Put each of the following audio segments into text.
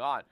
going on.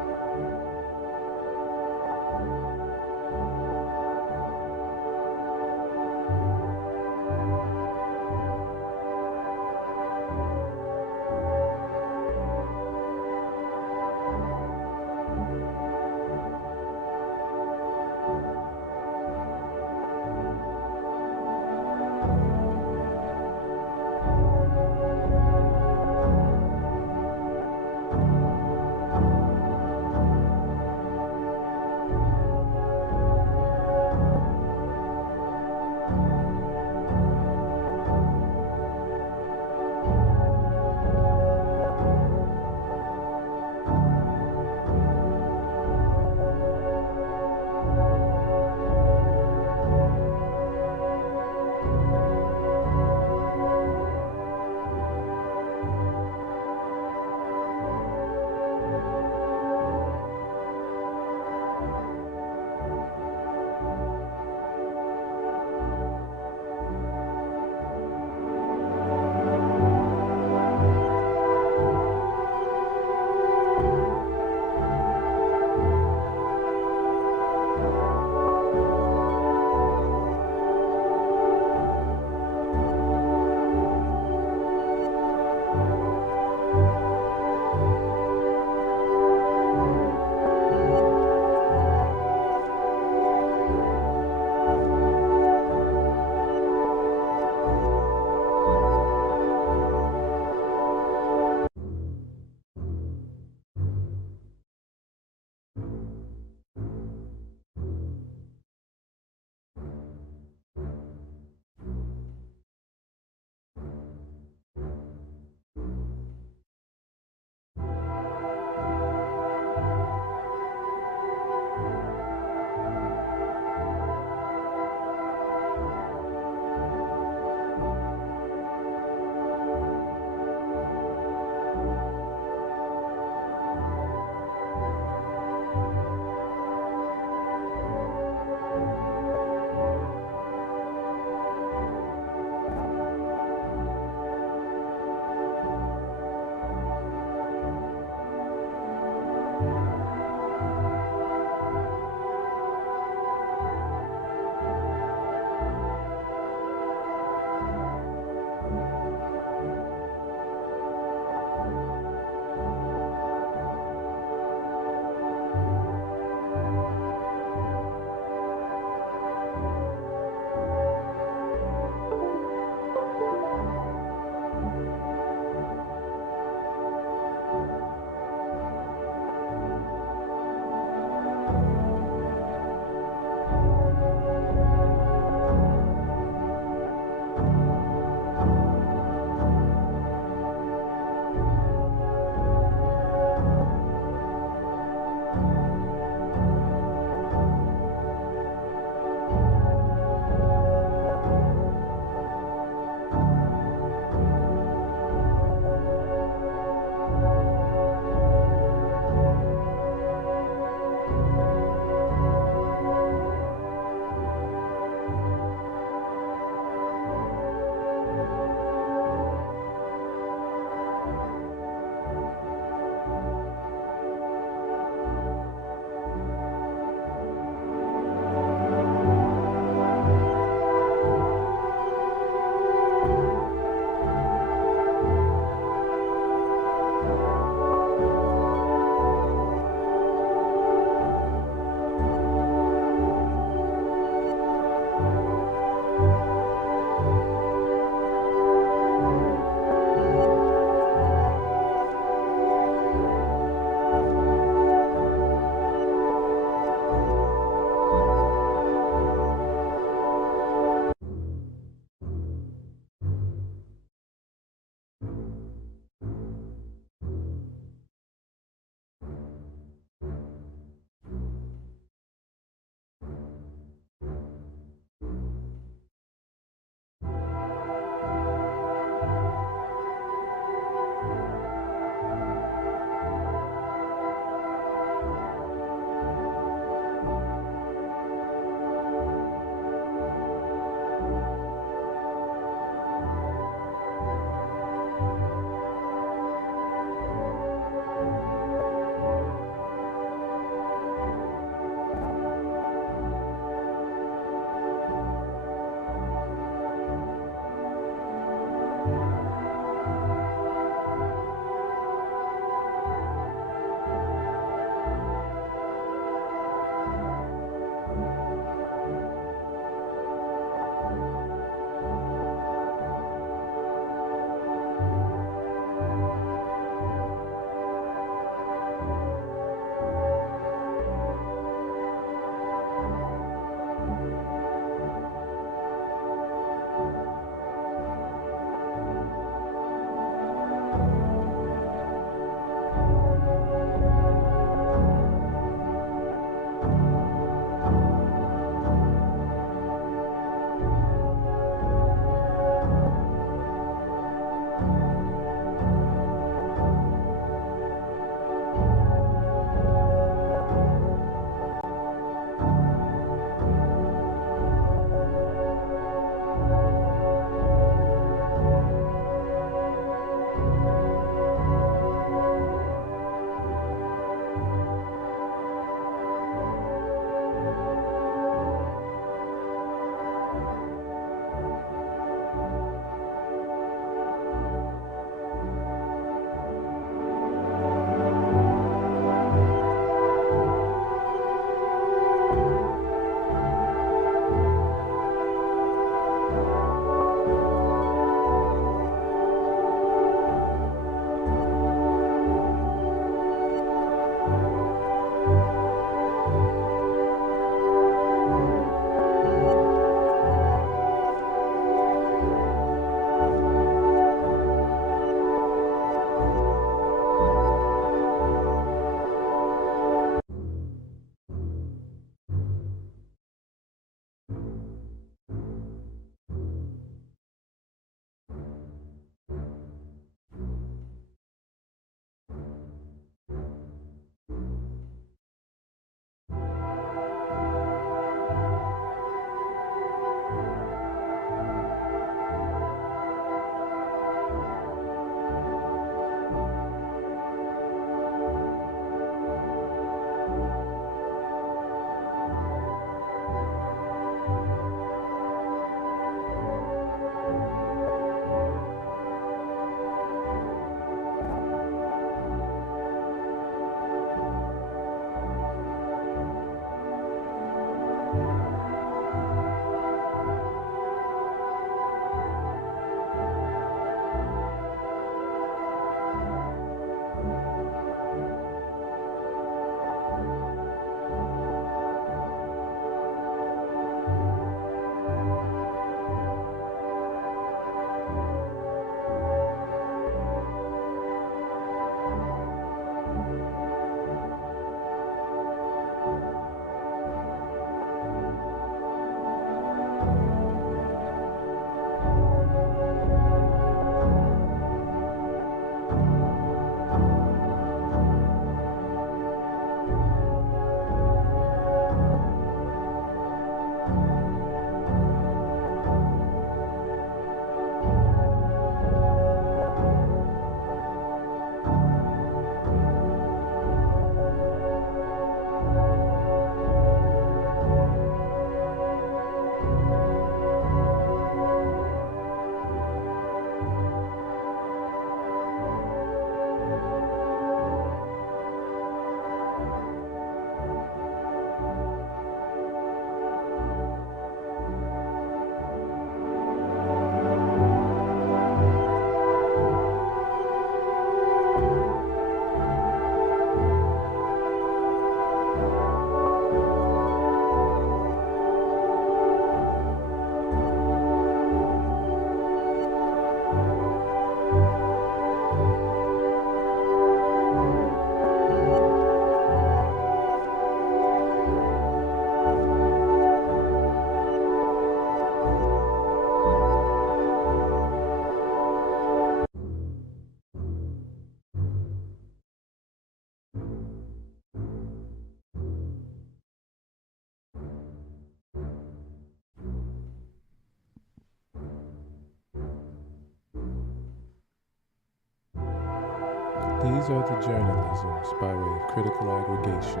These are the journalisms by way of critical aggregation,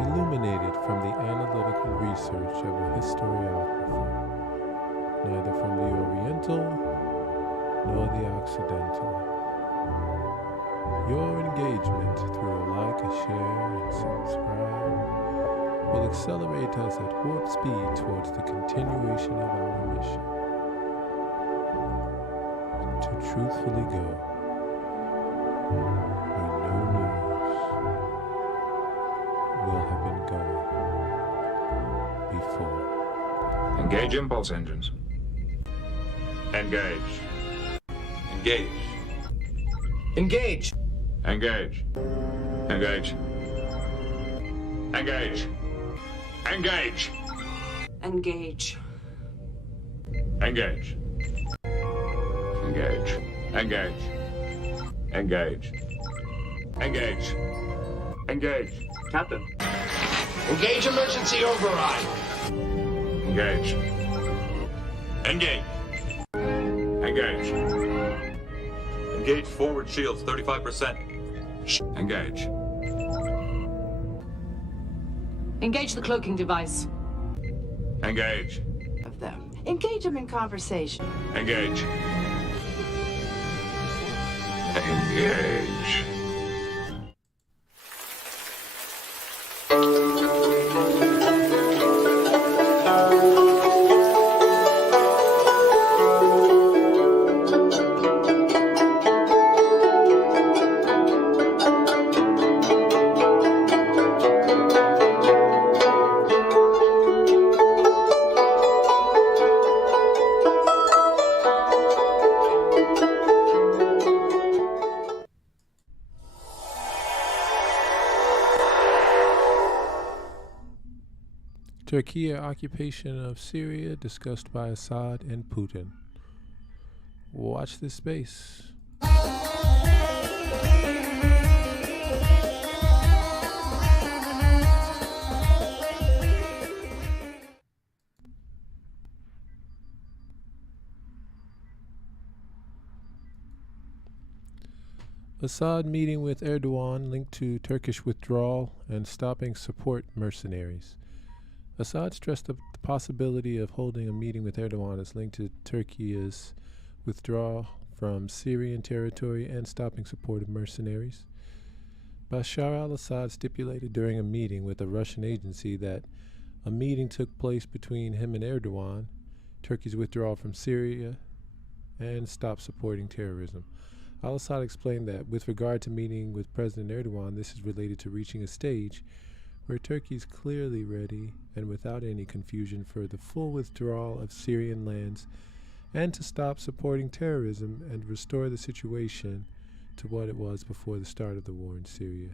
illuminated from the analytical research of a historiographer, neither from the Oriental nor the Occidental. Your engagement through a like, a share, and subscribe will accelerate us at warp speed towards the continuation of our mission to truthfully go where no news will have been going before. Engage impulse engines. Engage. Engage. Engage. Engage. Engage. Engage. Engage. Engage. Engage. Engage. Engage. Engage. Engage. Engage. Captain. Engage emergency override. Engage. Engage. Engage. Engage forward shields, 35%. Engage. Engage the cloaking device. Engage. Of them. Engage them in conversation. Engage. Engage. Turkiye occupation of Syria discussed by Assad and Putin. Watch this space. Assad meeting with Erdogan linked to Turkish withdrawal and stopping support mercenaries. Assad stressed the possibility of holding a meeting with Erdogan is linked to Turkey's withdrawal from Syrian territory and stopping support of mercenaries. Bashar al-Assad stipulated during a meeting with a Russian agency that a meeting took place between him and Erdogan, Turkey's withdrawal from Syria, and stop supporting terrorism. Al-Assad explained that with regard to meeting with President Erdogan, this is related to reaching a stage where Turkey is clearly ready and without any confusion for the full withdrawal of Syrian lands and to stop supporting terrorism and restore the situation to what it was before the start of the war in Syria.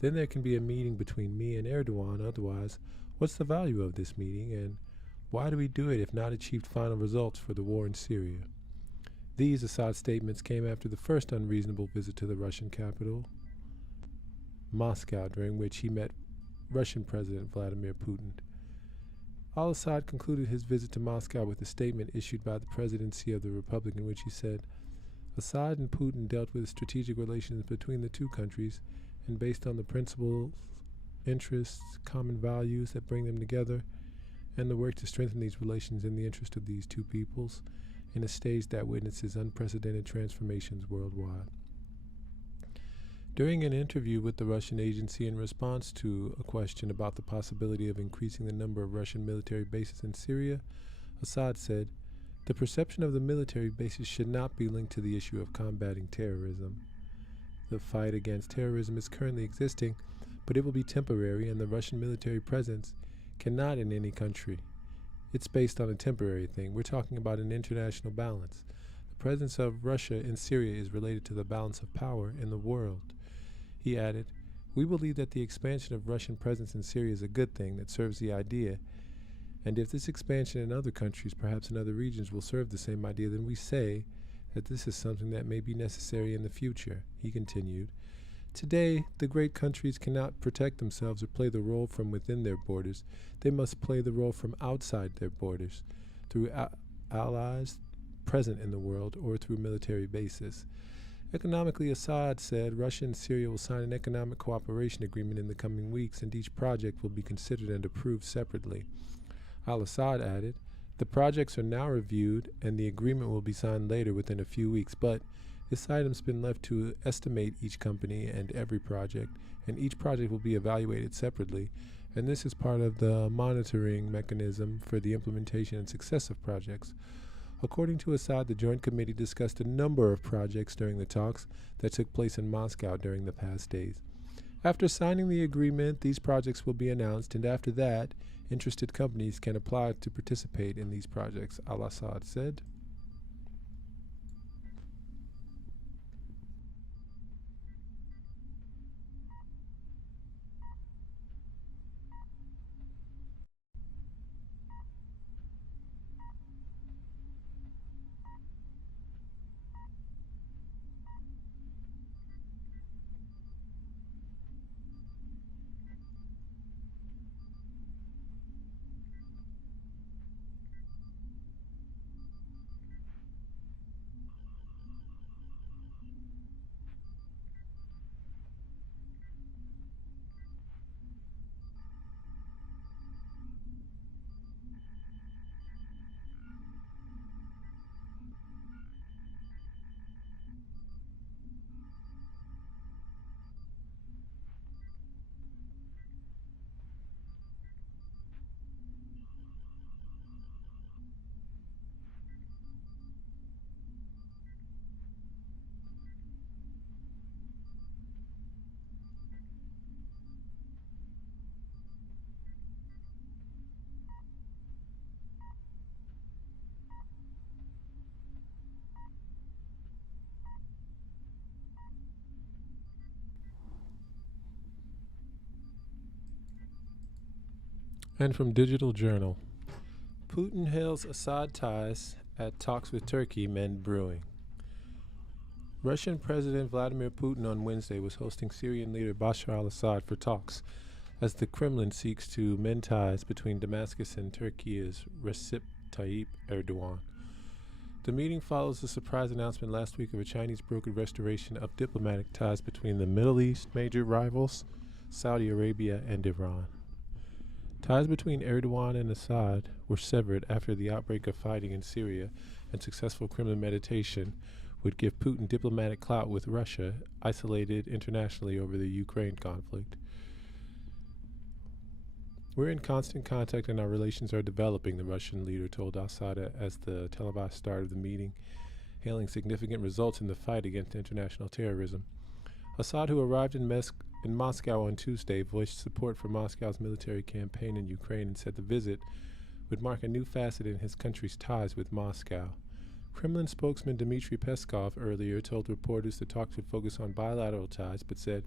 Then there can be a meeting between me and Erdogan. Otherwise, what's the value of this meeting, and why do we do it if not achieved final results for the war in Syria? These Assad statements came after the first unreasonable visit to the Russian capital, Moscow, during which he met Russian President Vladimir Putin. Al-Assad concluded his visit to Moscow with a statement issued by the Presidency of the Republic in which he said, Assad and Putin dealt with strategic relations between the two countries and based on the principles, interests, common values that bring them together, and the work to strengthen these relations in the interest of these two peoples in a stage that witnesses unprecedented transformations worldwide. During an interview with the Russian agency in response to a question about the possibility of increasing the number of Russian military bases in Syria, Assad said, the perception of the military bases should not be linked to the issue of combating terrorism. The fight against terrorism is currently existing, but it will be temporary, and the Russian military presence cannot in any country. It's based on a temporary thing. We're talking about an international balance. The presence of Russia in Syria is related to the balance of power in the world. He added, we believe that the expansion of Russian presence in Syria is a good thing that serves the idea, and if this expansion in other countries, perhaps in other regions, will serve the same idea, then we say that this is something that may be necessary in the future. He continued, today, the great countries cannot protect themselves or play the role from within their borders. They must play the role from outside their borders, through allies present in the world or through military bases. Economically, Assad said Russia and Syria will sign an economic cooperation agreement in the coming weeks, and each project will be considered and approved separately. Al-Assad added, the projects are now reviewed and the agreement will be signed later within a few weeks, but this item's been left to estimate each company and every project, and each project will be evaluated separately, and this is part of the monitoring mechanism for the implementation and success of projects. According to Assad, the Joint Committee discussed a number of projects during the talks that took place in Moscow during the past days. After signing the agreement, these projects will be announced, and after that, interested companies can apply to participate in these projects, Al-Assad said. And from Digital Journal, Putin hails Assad ties at talks with Turkey mend brewing. Russian President Vladimir Putin on Wednesday was hosting Syrian leader Bashar al-Assad for talks as the Kremlin seeks to mend ties between Damascus and Turkiye's Recep Tayyip Erdogan. The meeting follows the surprise announcement last week of a Chinese-brokered restoration of diplomatic ties between the Middle East major rivals, Saudi Arabia and Iran. Ties between Erdogan and Assad were severed after the outbreak of fighting in Syria, and successful Kremlin mediation would give Putin diplomatic clout with Russia, isolated internationally over the Ukraine conflict. We're in constant contact and our relations are developing, the Russian leader told Assad as the televised start of the meeting, hailing significant results in the fight against international terrorism. Assad, who arrived in Moscow on Tuesday, voiced support for Moscow's military campaign in Ukraine and said the visit would mark a new facet in his country's ties with Moscow. Kremlin spokesman Dmitry Peskov earlier told reporters the talks would focus on bilateral ties, but said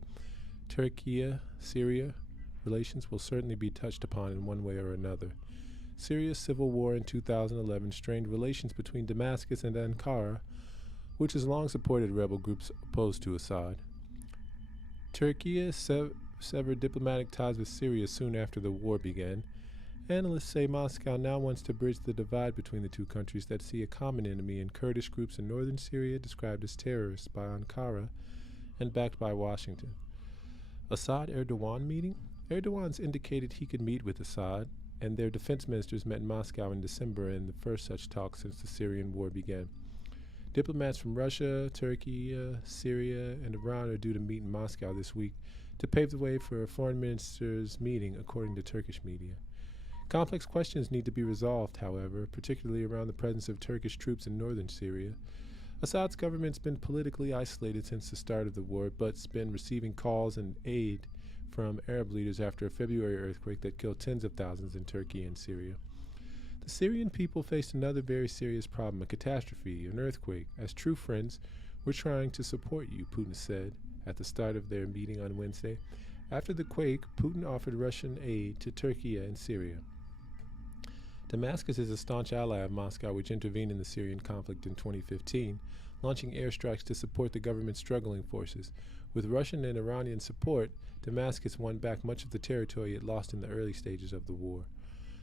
Turkiye-Syria relations will certainly be touched upon in one way or another. Syria's civil war in 2011 strained relations between Damascus and Ankara, which has long supported rebel groups opposed to Assad. Turkey severed diplomatic ties with Syria soon after the war began. Analysts say Moscow now wants to bridge the divide between the two countries that see a common enemy in Kurdish groups in northern Syria described as terrorists by Ankara and backed by Washington. Assad-Erdogan meeting? Erdogan's indicated he could meet with Assad, and their defense ministers met in Moscow in December in the first such talk since the Syrian war began. Diplomats from Russia, Turkey, Syria, and Iran are due to meet in Moscow this week to pave the way for a foreign ministers' meeting, according to Turkish media. Complex questions need to be resolved, however, particularly around the presence of Turkish troops in northern Syria. Assad's government's been politically isolated since the start of the war, but's been receiving calls and aid from Arab leaders after a February earthquake that killed tens of thousands in Turkey and Syria. The Syrian people faced another very serious problem, a catastrophe, an earthquake. As true friends, we're trying to support you, Putin said at the start of their meeting on Wednesday. After the quake, Putin offered Russian aid to Turkey and Syria. Damascus is a staunch ally of Moscow, which intervened in the Syrian conflict in 2015, launching airstrikes to support the government's struggling forces. With Russian and Iranian support, Damascus won back much of the territory it lost in the early stages of the war.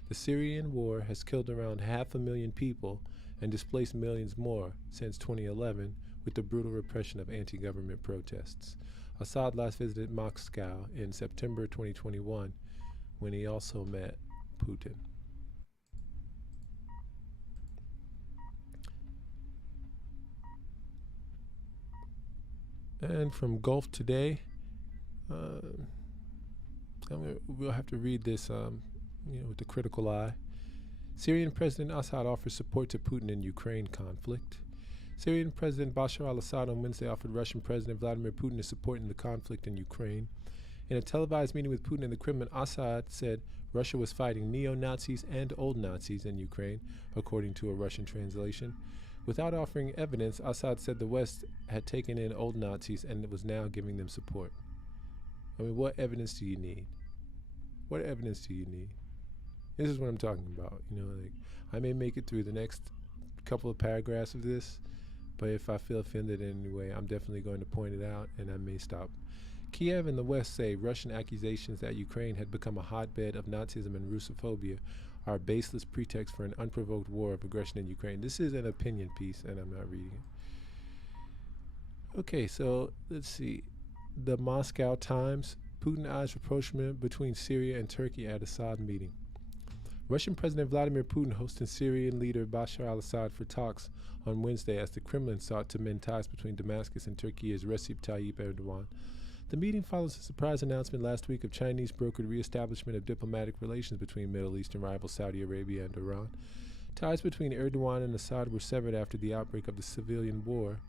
The Syrian war has killed around 500,000 people and displaced millions more since 2011, with the brutal repression of anti-government protests. Assad last visited Moscow in September 2021 when he also met Putin. And from Gulf Today, we'll have to read this with a critical eye. Syrian President Assad offers support to Putin in Ukraine conflict. Syrian President Bashar al-Assad on Wednesday offered Russian President Vladimir Putin his support in the conflict in Ukraine. In a televised meeting with Putin in the Kremlin, Assad said Russia was fighting neo-Nazis and old Nazis in Ukraine, according to a Russian translation. Without offering evidence, Assad said the West had taken in old Nazis and was now giving them support. I mean, what evidence do you need? What evidence do you need? This is what I'm talking about. I may make it through the next couple of paragraphs of this, but if I feel offended in any way, I'm definitely going to point it out, and I may stop. Kiev and the West say Russian accusations that Ukraine had become a hotbed of Nazism and Russophobia are a baseless pretext for an unprovoked war of aggression in Ukraine. This is an opinion piece, and I'm not reading it. Okay, so let's see. The Moscow Times. Putin eyes rapprochement between Syria and Turkey at Assad meeting. Russian President Vladimir Putin hosted Syrian leader Bashar al-Assad for talks on Wednesday as the Kremlin sought to mend ties between Damascus and Turkiye's Recep Tayyip Erdogan. The meeting follows a surprise announcement last week of Chinese-brokered reestablishment of diplomatic relations between Middle Eastern rivals Saudi Arabia and Iran. Ties between Erdogan and Assad were severed after the outbreak of the civilian war,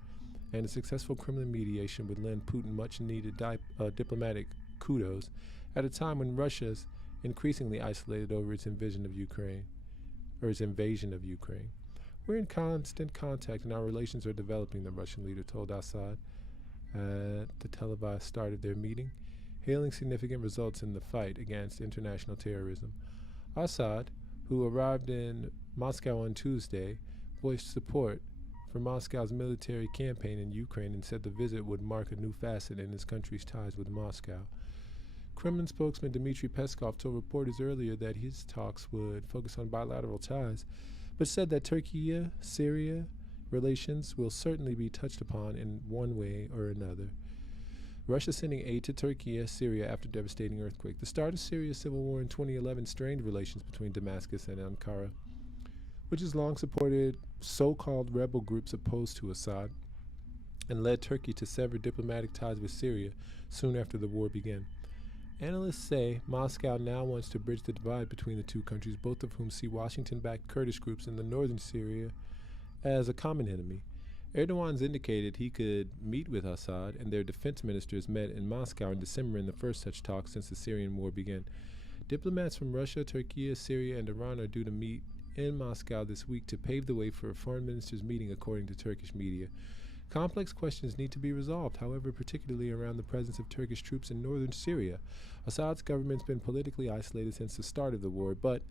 and a successful Kremlin mediation would lend Putin much-needed diplomatic kudos at a time when Russia's increasingly isolated over its invasion of Ukraine. We're in constant contact and our relations are developing, the Russian leader told Assad at the televised start of their meeting, hailing significant results in the fight against international terrorism. Assad, who arrived in Moscow on Tuesday, voiced support for Moscow's military campaign in Ukraine and said the visit would mark a new facet in his country's ties with Moscow. Kremlin spokesman Dmitry Peskov told reporters earlier that his talks would focus on bilateral ties, but said that Turkiye-Syria relations will certainly be touched upon in one way or another. Russia sending aid to Turkiye-Syria after devastating earthquake. The start of Syria's civil war in 2011 strained relations between Damascus and Ankara, which has long supported so-called rebel groups opposed to Assad, and led Turkey to sever diplomatic ties with Syria soon after the war began. Analysts say Moscow now wants to bridge the divide between the two countries, both of whom see Washington-backed Kurdish groups in the northern Syria as a common enemy. Erdogan's indicated he could meet with Assad, and their defense ministers met in Moscow in December in the first such talks since the Syrian war began. Diplomats from Russia, Turkey, Syria, and Iran are due to meet in Moscow this week to pave the way for a foreign ministers' meeting, according to Turkish media. Complex questions need to be resolved, however, particularly around the presence of Turkish troops in northern Syria. Assad's government's been politically isolated since the start of the war, but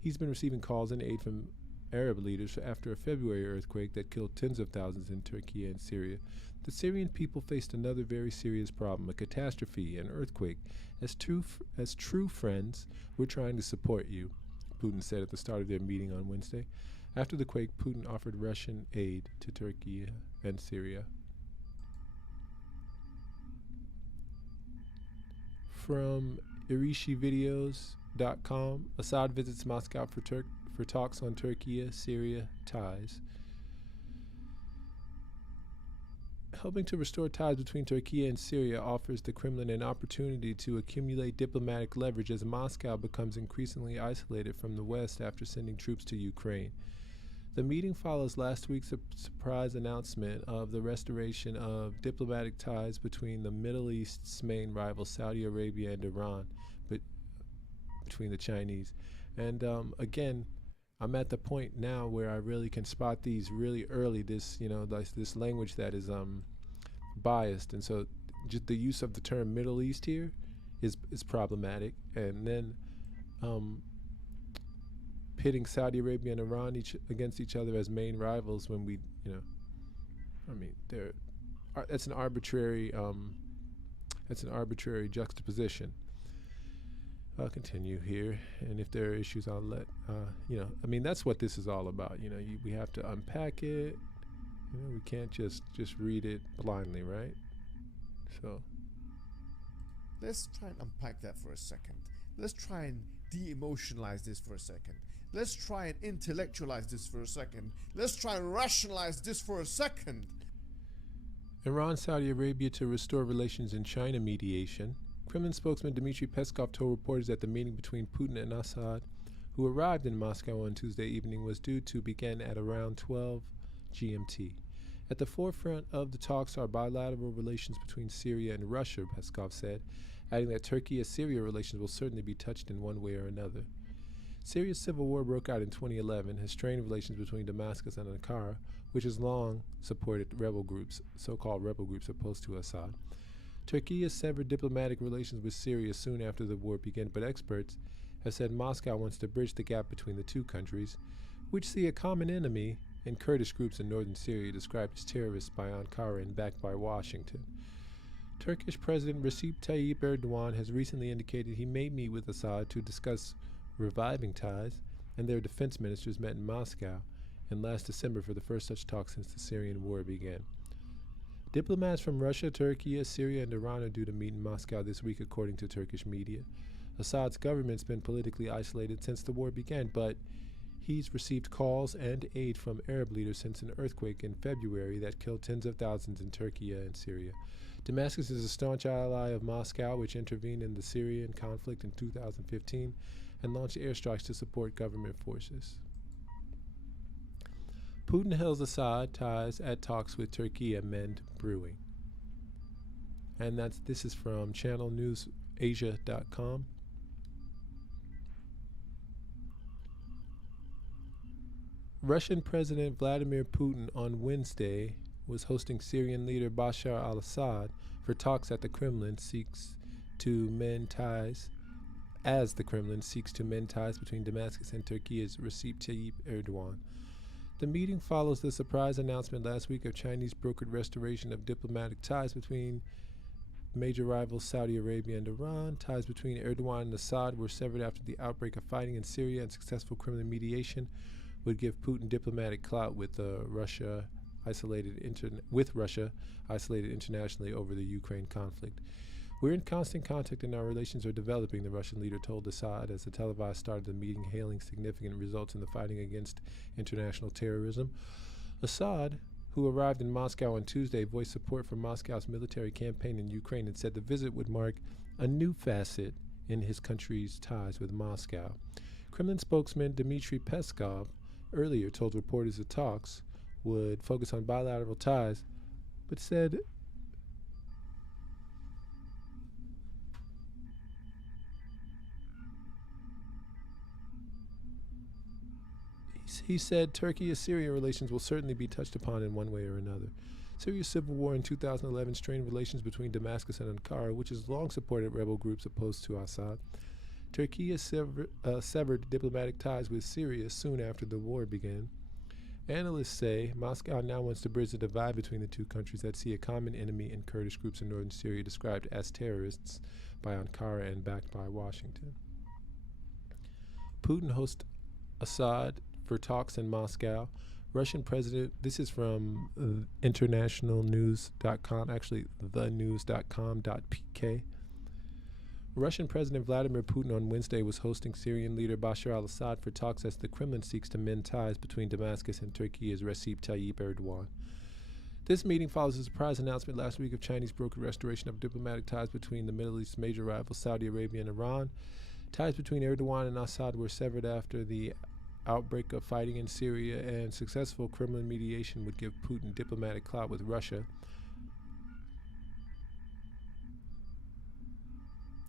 he's been receiving calls and aid from Arab leaders after a February earthquake that killed tens of thousands in Turkey and Syria. The Syrian people faced another very serious problem, a catastrophe, an earthquake. As true friends, we're trying to support you, Putin said at the start of their meeting on Wednesday. After the quake, Putin offered Russian aid to Turkey and Syria. From IrishiVideos.com, Assad visits Moscow for talks on Turkey-Syria ties. Helping to restore ties between Turkey and Syria offers the Kremlin an opportunity to accumulate diplomatic leverage as Moscow becomes increasingly isolated from the West after sending troops to Ukraine. The meeting follows last week's surprise announcement of the restoration of diplomatic ties between the Middle East's main rivals, Saudi Arabia and Iran, but between the Chinese. And again, I'm at the point now where I really can spot these really early, this language that is biased. And so just the use of the term Middle East here is problematic. And then pitting Saudi Arabia and Iran against each other as main rivals when we, that's an arbitrary juxtaposition. I'll continue here, and if there are issues, I'll let, that's what this is all about. We have to unpack it You know, we can't just read it blindly, right? So let's try and unpack that for a second. Let's try and de-emotionalize this for a second. Let's try and intellectualize this for a second. Let's try and rationalize this for a second. Iran, Saudi Arabia to restore relations in China mediation. Kremlin spokesman Dmitry Peskov told reporters that the meeting between Putin and Assad, who arrived in Moscow on Tuesday evening, was due to begin at around 12 GMT. At the forefront of the talks are bilateral relations between Syria and Russia, Peskov said, adding that Turkey-Syria relations will certainly be touched in one way or another. Syria's civil war broke out in 2011, has strained relations between Damascus and Ankara, which has long supported rebel groups, so-called rebel groups opposed to Assad. Turkey has severed diplomatic relations with Syria soon after the war began, but experts have said Moscow wants to bridge the gap between the two countries, which see a common enemy in Kurdish groups in northern Syria described as terrorists by Ankara and backed by Washington. Turkish President Recep Tayyip Erdogan has recently indicated he may meet with Assad to discuss reviving ties, and their defense ministers met in Moscow in last December for the first such talks since the Syrian war began. Diplomats from Russia, Turkey, Syria, and Iran are due to meet in Moscow this week, according to Turkish media. Assad's government's been politically isolated since the war began, but he's received calls and aid from Arab leaders since an earthquake in February that killed tens of thousands in Turkey and Syria. Damascus is a staunch ally of Moscow, which intervened in the Syrian conflict in 2015 and launched airstrikes to support government forces. Putin hails Assad ties at talks with Turkey amend brewing. And this is from channelnewsasia.com. Russian President Vladimir Putin on Wednesday was hosting Syrian leader Bashar al-Assad for talks at the Kremlin seeks to mend ties between Damascus and Turkey's Recep Tayyip Erdogan. The meeting follows the surprise announcement last week of Chinese brokered restoration of diplomatic ties between major rivals Saudi Arabia and Iran. Ties between Erdogan and Assad were severed after the outbreak of fighting in Syria, and successful Kremlin mediation would give Putin diplomatic clout with Russia isolated internationally over the Ukraine conflict. We're in constant contact and our relations are developing, the Russian leader told Assad as the televised started the meeting, hailing significant results in the fighting against international terrorism. Assad, who arrived in Moscow on Tuesday, voiced support for Moscow's military campaign in Ukraine and said the visit would mark a new facet in his country's ties with Moscow. Kremlin spokesman Dmitry Peskov earlier told reporters the talks would focus on bilateral ties, but said he said Turkey-Syria relations will certainly be touched upon in one way or another. Syria's civil war in 2011 strained relations between Damascus and Ankara, which has long supported rebel groups opposed to Assad. Turkey has severed diplomatic ties with Syria soon after the war began. Analysts say Moscow now wants to bridge the divide between the two countries that see a common enemy in Kurdish groups in northern Syria described as terrorists by Ankara and backed by Washington. Putin hosts Assad for talks in Moscow. Russian President, this is from internationalnews.com, actually thenews.com.pk. Russian President Vladimir Putin on Wednesday was hosting Syrian leader Bashar al-Assad for talks as the Kremlin seeks to mend ties between Damascus and Turkey's Recep Tayyip Erdogan. This meeting follows a surprise announcement last week of Chinese brokered restoration of diplomatic ties between the Middle East's major rivals Saudi Arabia and Iran. Ties between Erdogan and Assad were severed after the outbreak of fighting in Syria, and successful Kremlin mediation would give Putin diplomatic clout with Russia.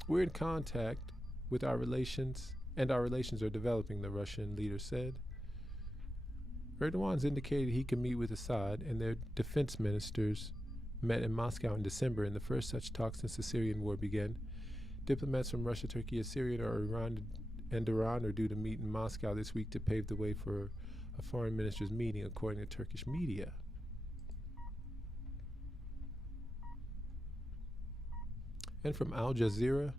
We're in contact with our relations, and our relations are developing, the Russian leader said. Erdogan's indicated he can meet with Assad, and their defense ministers met in Moscow in December in the first such talks since the Syrian war began. Diplomats from Russia, Turkey, Syria, Iran are due to meet in Moscow this week to pave the way for a foreign ministers meeting, according to Turkish media. And from Al Jazeera,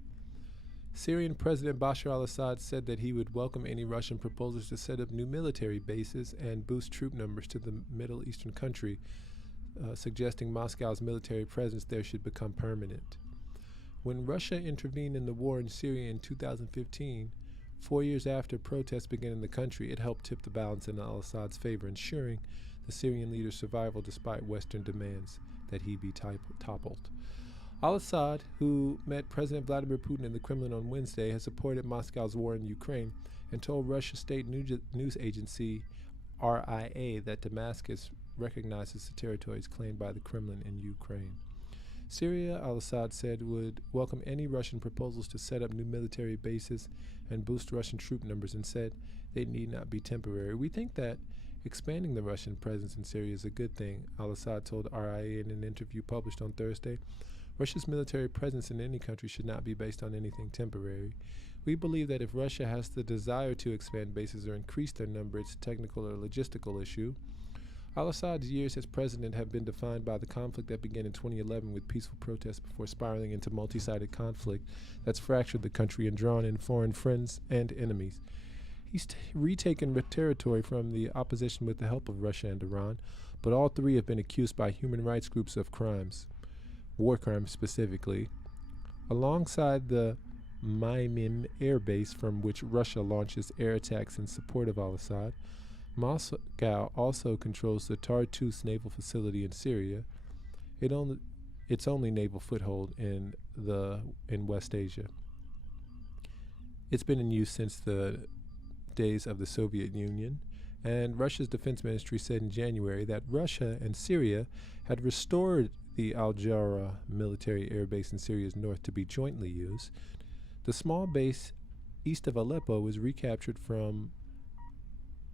Syrian President Bashar al-Assad said that he would welcome any Russian proposals to set up new military bases and boost troop numbers to the Middle Eastern country, suggesting Moscow's military presence there should become permanent. When Russia intervened in the war in Syria in 2015, 4 years after protests began in the country, it helped tip the balance in al-Assad's favor, ensuring the Syrian leader's survival despite Western demands that he be toppled. Al-Assad, who met President Vladimir Putin in the Kremlin on Wednesday, has supported Moscow's war in Ukraine and told Russia's state news agency RIA that Damascus recognizes the territories claimed by the Kremlin in Ukraine. Syria, al-Assad said, would welcome any Russian proposals to set up new military bases and boost Russian troop numbers, and said they need not be temporary. We think that expanding the Russian presence in Syria is a good thing, al-Assad told RIA in an interview published on Thursday. Russia's military presence in any country should not be based on anything temporary. We believe that if Russia has the desire to expand bases or increase their number, it's a technical or logistical issue. Al-Assad's years as president have been defined by the conflict that began in 2011 with peaceful protests before spiraling into multi-sided conflict that's fractured the country and drawn in foreign friends and enemies. He's retaken territory from the opposition with the help of Russia and Iran, but all three have been accused by human rights groups of crimes, war crimes specifically. Alongside the Maimim air base from which Russia launches air attacks in support of al-Assad, Moscow also controls the Tartus naval facility in Syria, its only naval foothold in West Asia. It's been in use since the days of the Soviet Union, and Russia's defense ministry said in January that Russia and Syria had restored the Al-Jara military air base in Syria's north to be jointly used. The small base east of Aleppo was recaptured from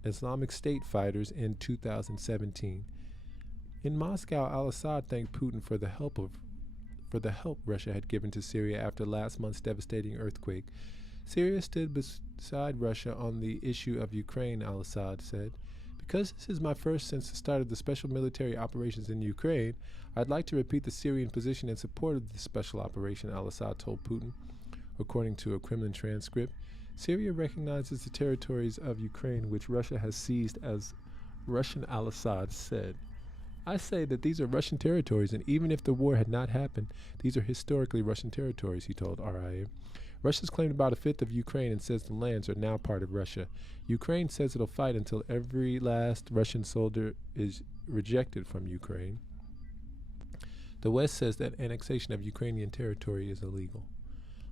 Islamic State fighters in 2017. In Moscow, al-Assad thanked Putin for the help Russia had given to Syria after last month's devastating earthquake. Syria stood beside Russia on the issue of Ukraine, al-Assad said. Because this is my first since the start of the special military operations in Ukraine, I'd like to repeat the Syrian position in support of this special operation, al-Assad told Putin, according to a Kremlin transcript. Syria recognizes the territories of Ukraine which Russia has seized as Russian, al-Assad said. I say that these are Russian territories, and even if the war had not happened, these are historically Russian territories, he told RIA. Russia's claimed about a fifth of Ukraine and says the lands are now part of Russia. Ukraine says it'll fight until every last Russian soldier is rejected from Ukraine. The West says that annexation of Ukrainian territory is illegal.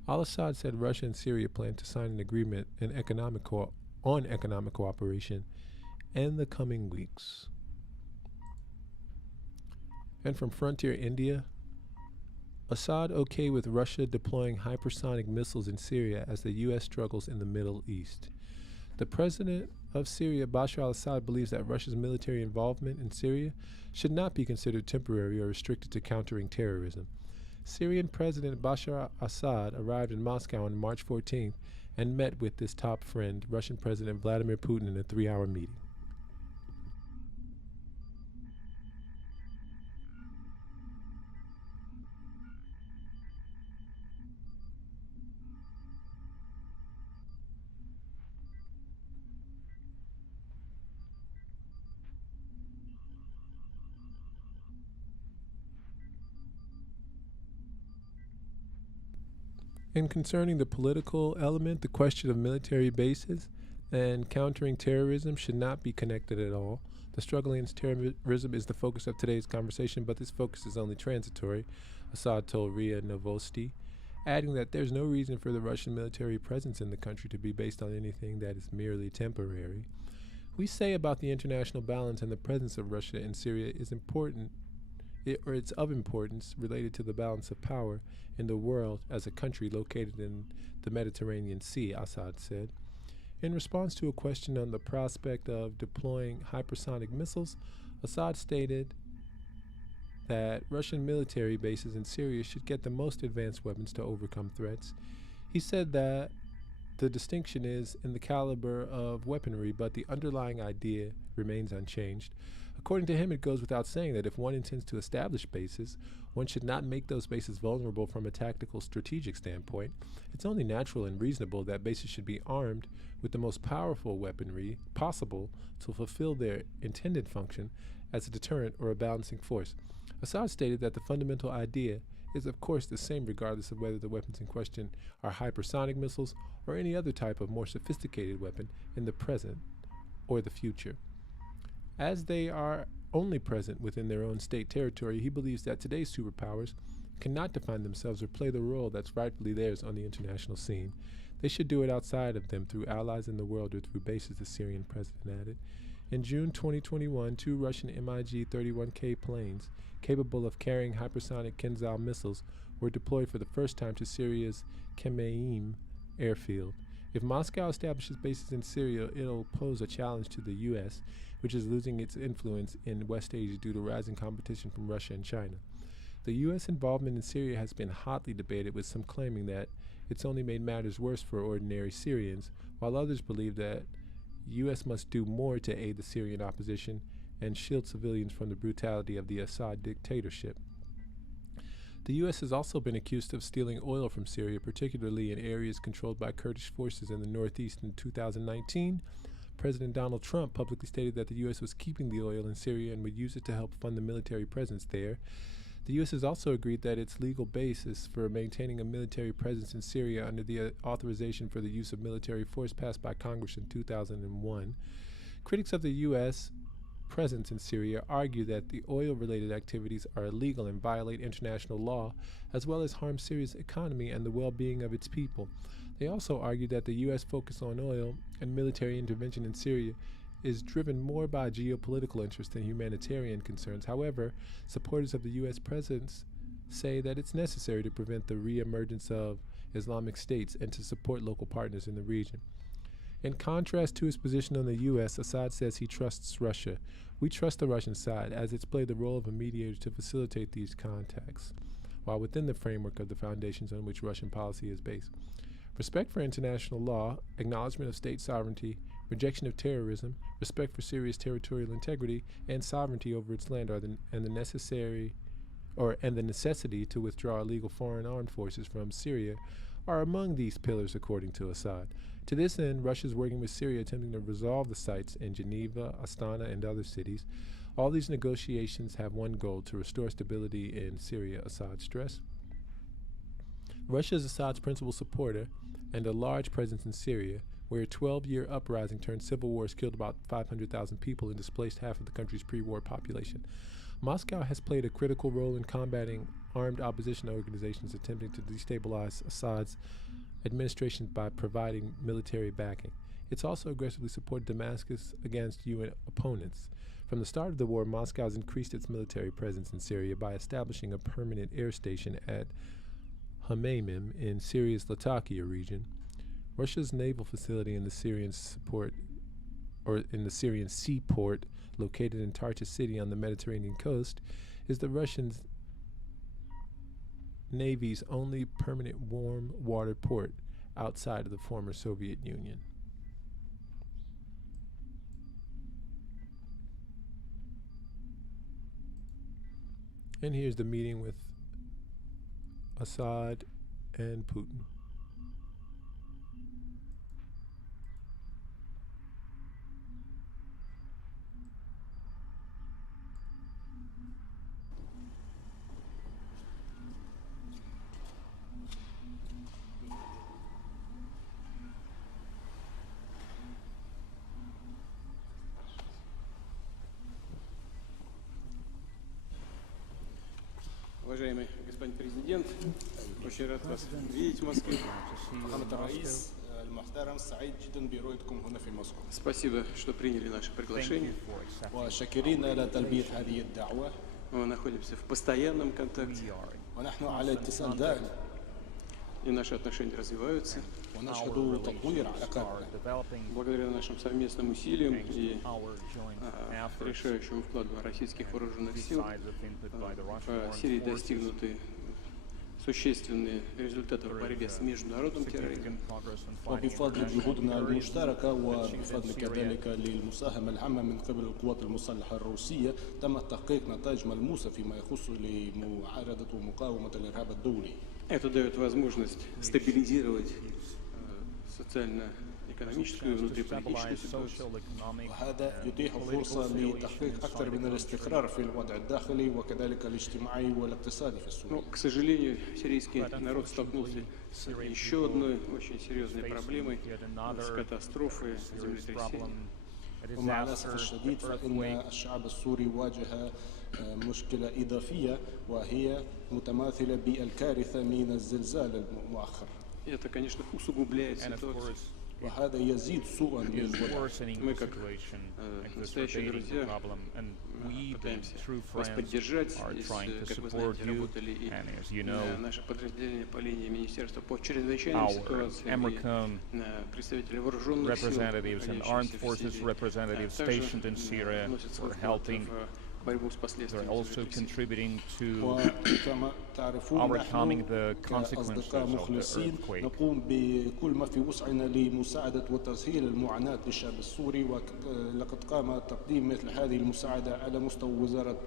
Al-Assad said Russia and Syria plan to sign an agreement on economic cooperation in the coming weeks. And from Frontier India, Assad okay with Russia deploying hypersonic missiles in Syria as the U.S. struggles in the Middle East. The president of Syria, Bashar al-Assad, believes that Russia's military involvement in Syria should not be considered temporary or restricted to countering terrorism. Syrian President Bashar al-Assad arrived in Moscow on March 14th and met with his top friend, Russian President Vladimir Putin, in a 3-hour meeting. And concerning the political element, the question of military bases and countering terrorism should not be connected at all. The struggle against terrorism is the focus of today's conversation, but this focus is only transitory, Assad told RIA Novosti, adding that there's no reason for the Russian military presence in the country to be based on anything that is merely temporary. We say about the international balance and the presence of Russia in Syria is important, it's of importance related to the balance of power in the world as a country located in the Mediterranean Sea, Assad said. In response to a question on the prospect of deploying hypersonic missiles, Assad stated that Russian military bases in Syria should get the most advanced weapons to overcome threats. He said that the distinction is in the caliber of weaponry, but the underlying idea remains unchanged. According to him, it goes without saying that if one intends to establish bases, one should not make those bases vulnerable from a tactical strategic standpoint. It's only natural and reasonable that bases should be armed with the most powerful weaponry possible to fulfill their intended function as a deterrent or a balancing force. Assad stated that the fundamental idea is of course the same regardless of whether the weapons in question are hypersonic missiles or any other type of more sophisticated weapon in the present or the future. As they are only present within their own state territory, he believes that today's superpowers cannot define themselves or play the role that's rightfully theirs on the international scene. They should do it outside of them through allies in the world or through bases, the Syrian president added. In June 2021, 2 Russian MiG-31K planes capable of carrying hypersonic Kinzhal missiles were deployed for the first time to Syria's Kemeim airfield. If Moscow establishes bases in Syria, it'll pose a challenge to the U.S., which is losing its influence in West Asia due to rising competition from Russia and China. The U.S. involvement in Syria has been hotly debated, with some claiming that it's only made matters worse for ordinary Syrians, while others believe that the U.S. must do more to aid the Syrian opposition and shield civilians from the brutality of the Assad dictatorship. The U.S. has also been accused of stealing oil from Syria, particularly in areas controlled by Kurdish forces in the northeast. In 2019, President Donald Trump publicly stated that the U.S. was keeping the oil in Syria and would use it to help fund the military presence there. The U.S. has also agreed that its legal basis for maintaining a military presence in Syria under the authorization for the use of military force passed by Congress in 2001. Critics of the U.S. presence in Syria argue that the oil-related activities are illegal and violate international law, as well as harm Syria's economy and the well-being of its people. They also argue that the U.S. focus on oil and military intervention in Syria is driven more by geopolitical interest than humanitarian concerns. However, supporters of the U.S. presence say that it's necessary to prevent the re-emergence of Islamic states and to support local partners in the region. In contrast to his position on the U.S., Assad says he trusts Russia. We trust the Russian side, as it's played the role of a mediator to facilitate these contacts, while within the framework of the foundations on which Russian policy is based. Respect for international law, acknowledgement of state sovereignty, rejection of terrorism, respect for Syria's territorial integrity and sovereignty over its land the necessity to withdraw illegal foreign armed forces from Syria are among these pillars, according to Assad. To this end, Russia is working with Syria, attempting to resolve the sites in Geneva, Astana, and other cities. All these negotiations have one goal: to restore stability in Syria, Assad stressed. Russia is Assad's principal supporter and a large presence in Syria, where a 12-year uprising turned civil wars killed about 500,000 people and displaced half of the country's pre-war population. Moscow has played a critical role in combating armed opposition organizations attempting to destabilize Assad's administration by providing military backing. It's also aggressively supported Damascus against UN opponents. From the start of the war, Moscow has increased its military presence in Syria by establishing a permanent air station at Hmeimim in Syria's Latakia region. Russia's naval facility in the Syrian seaport, located in Tartus City on the Mediterranean coast, is the Russian Navy's only permanent warm water port outside of the former Soviet Union. And here's the meeting with Assad and Putin. Уважаемый господин президент, очень рад вас видеть в Москве. Мухаммад Раис, Аль-Махтарам, Саид джиддан бируиткум хуна фи Москва. Спасибо, что приняли наше приглашение. وشاكرين على تلبية هذه الدعوة. Мы находимся в постоянном контакте. ونحن على اتصال دائم. И наши отношения развиваются. ونشهد تطوير علاقاتنا. Благодаря нашим совместным усилиям и решающему вкладу российских вооруженных сил в Сирии достигнуты существенные результаты в борьбе с международным терроризмом. وبفضل جهودنا المشتركة وبفضل كذلك للمساهمة العامة من قبل القوات المسلحة الروسية تم تحقيق نتائج ملموسة فيما يخص لمعارضة ومقاومة الإرهاب الدولي. Это дает возможность стабилизировать социально-экономическую и внутриполитическую ситуацию. وهذا يتيح فرصة لتحقيق أكثر من الاستقرار في الوضع الداخلي وكذلك الاجتماعي والاقتصادي في السوريا. Но, к сожалению, сирийский народ столкнулся с еще одной очень серьезной проблемой, с катастрофой, землетрясением. ومع الأسف الشديد فإن الشعب السوري واجه مشكلة إضافية وهي متماثلة بالكارثة من الزلزال المؤخر. Это, конечно, усугубляет ситуацию. وهذا يزيد سوءا للوضع. Мы, как настоящие друзья, пытаемся вас поддержать, как вы знаете, работали и наше подразделение по линии Министерства по чрезвычайным ситуациям и представители вооруженных сил, также носятся борьбу с последствиями землетрясения. وكما تعرفون نحن كأصدقاء مخلصين نقوم بكل ما في وسعنا لمساعدة وتسهيل المعاناة للشعب السوري ولقد قام تقديم مثل هذه المساعدة على مستوى وزارة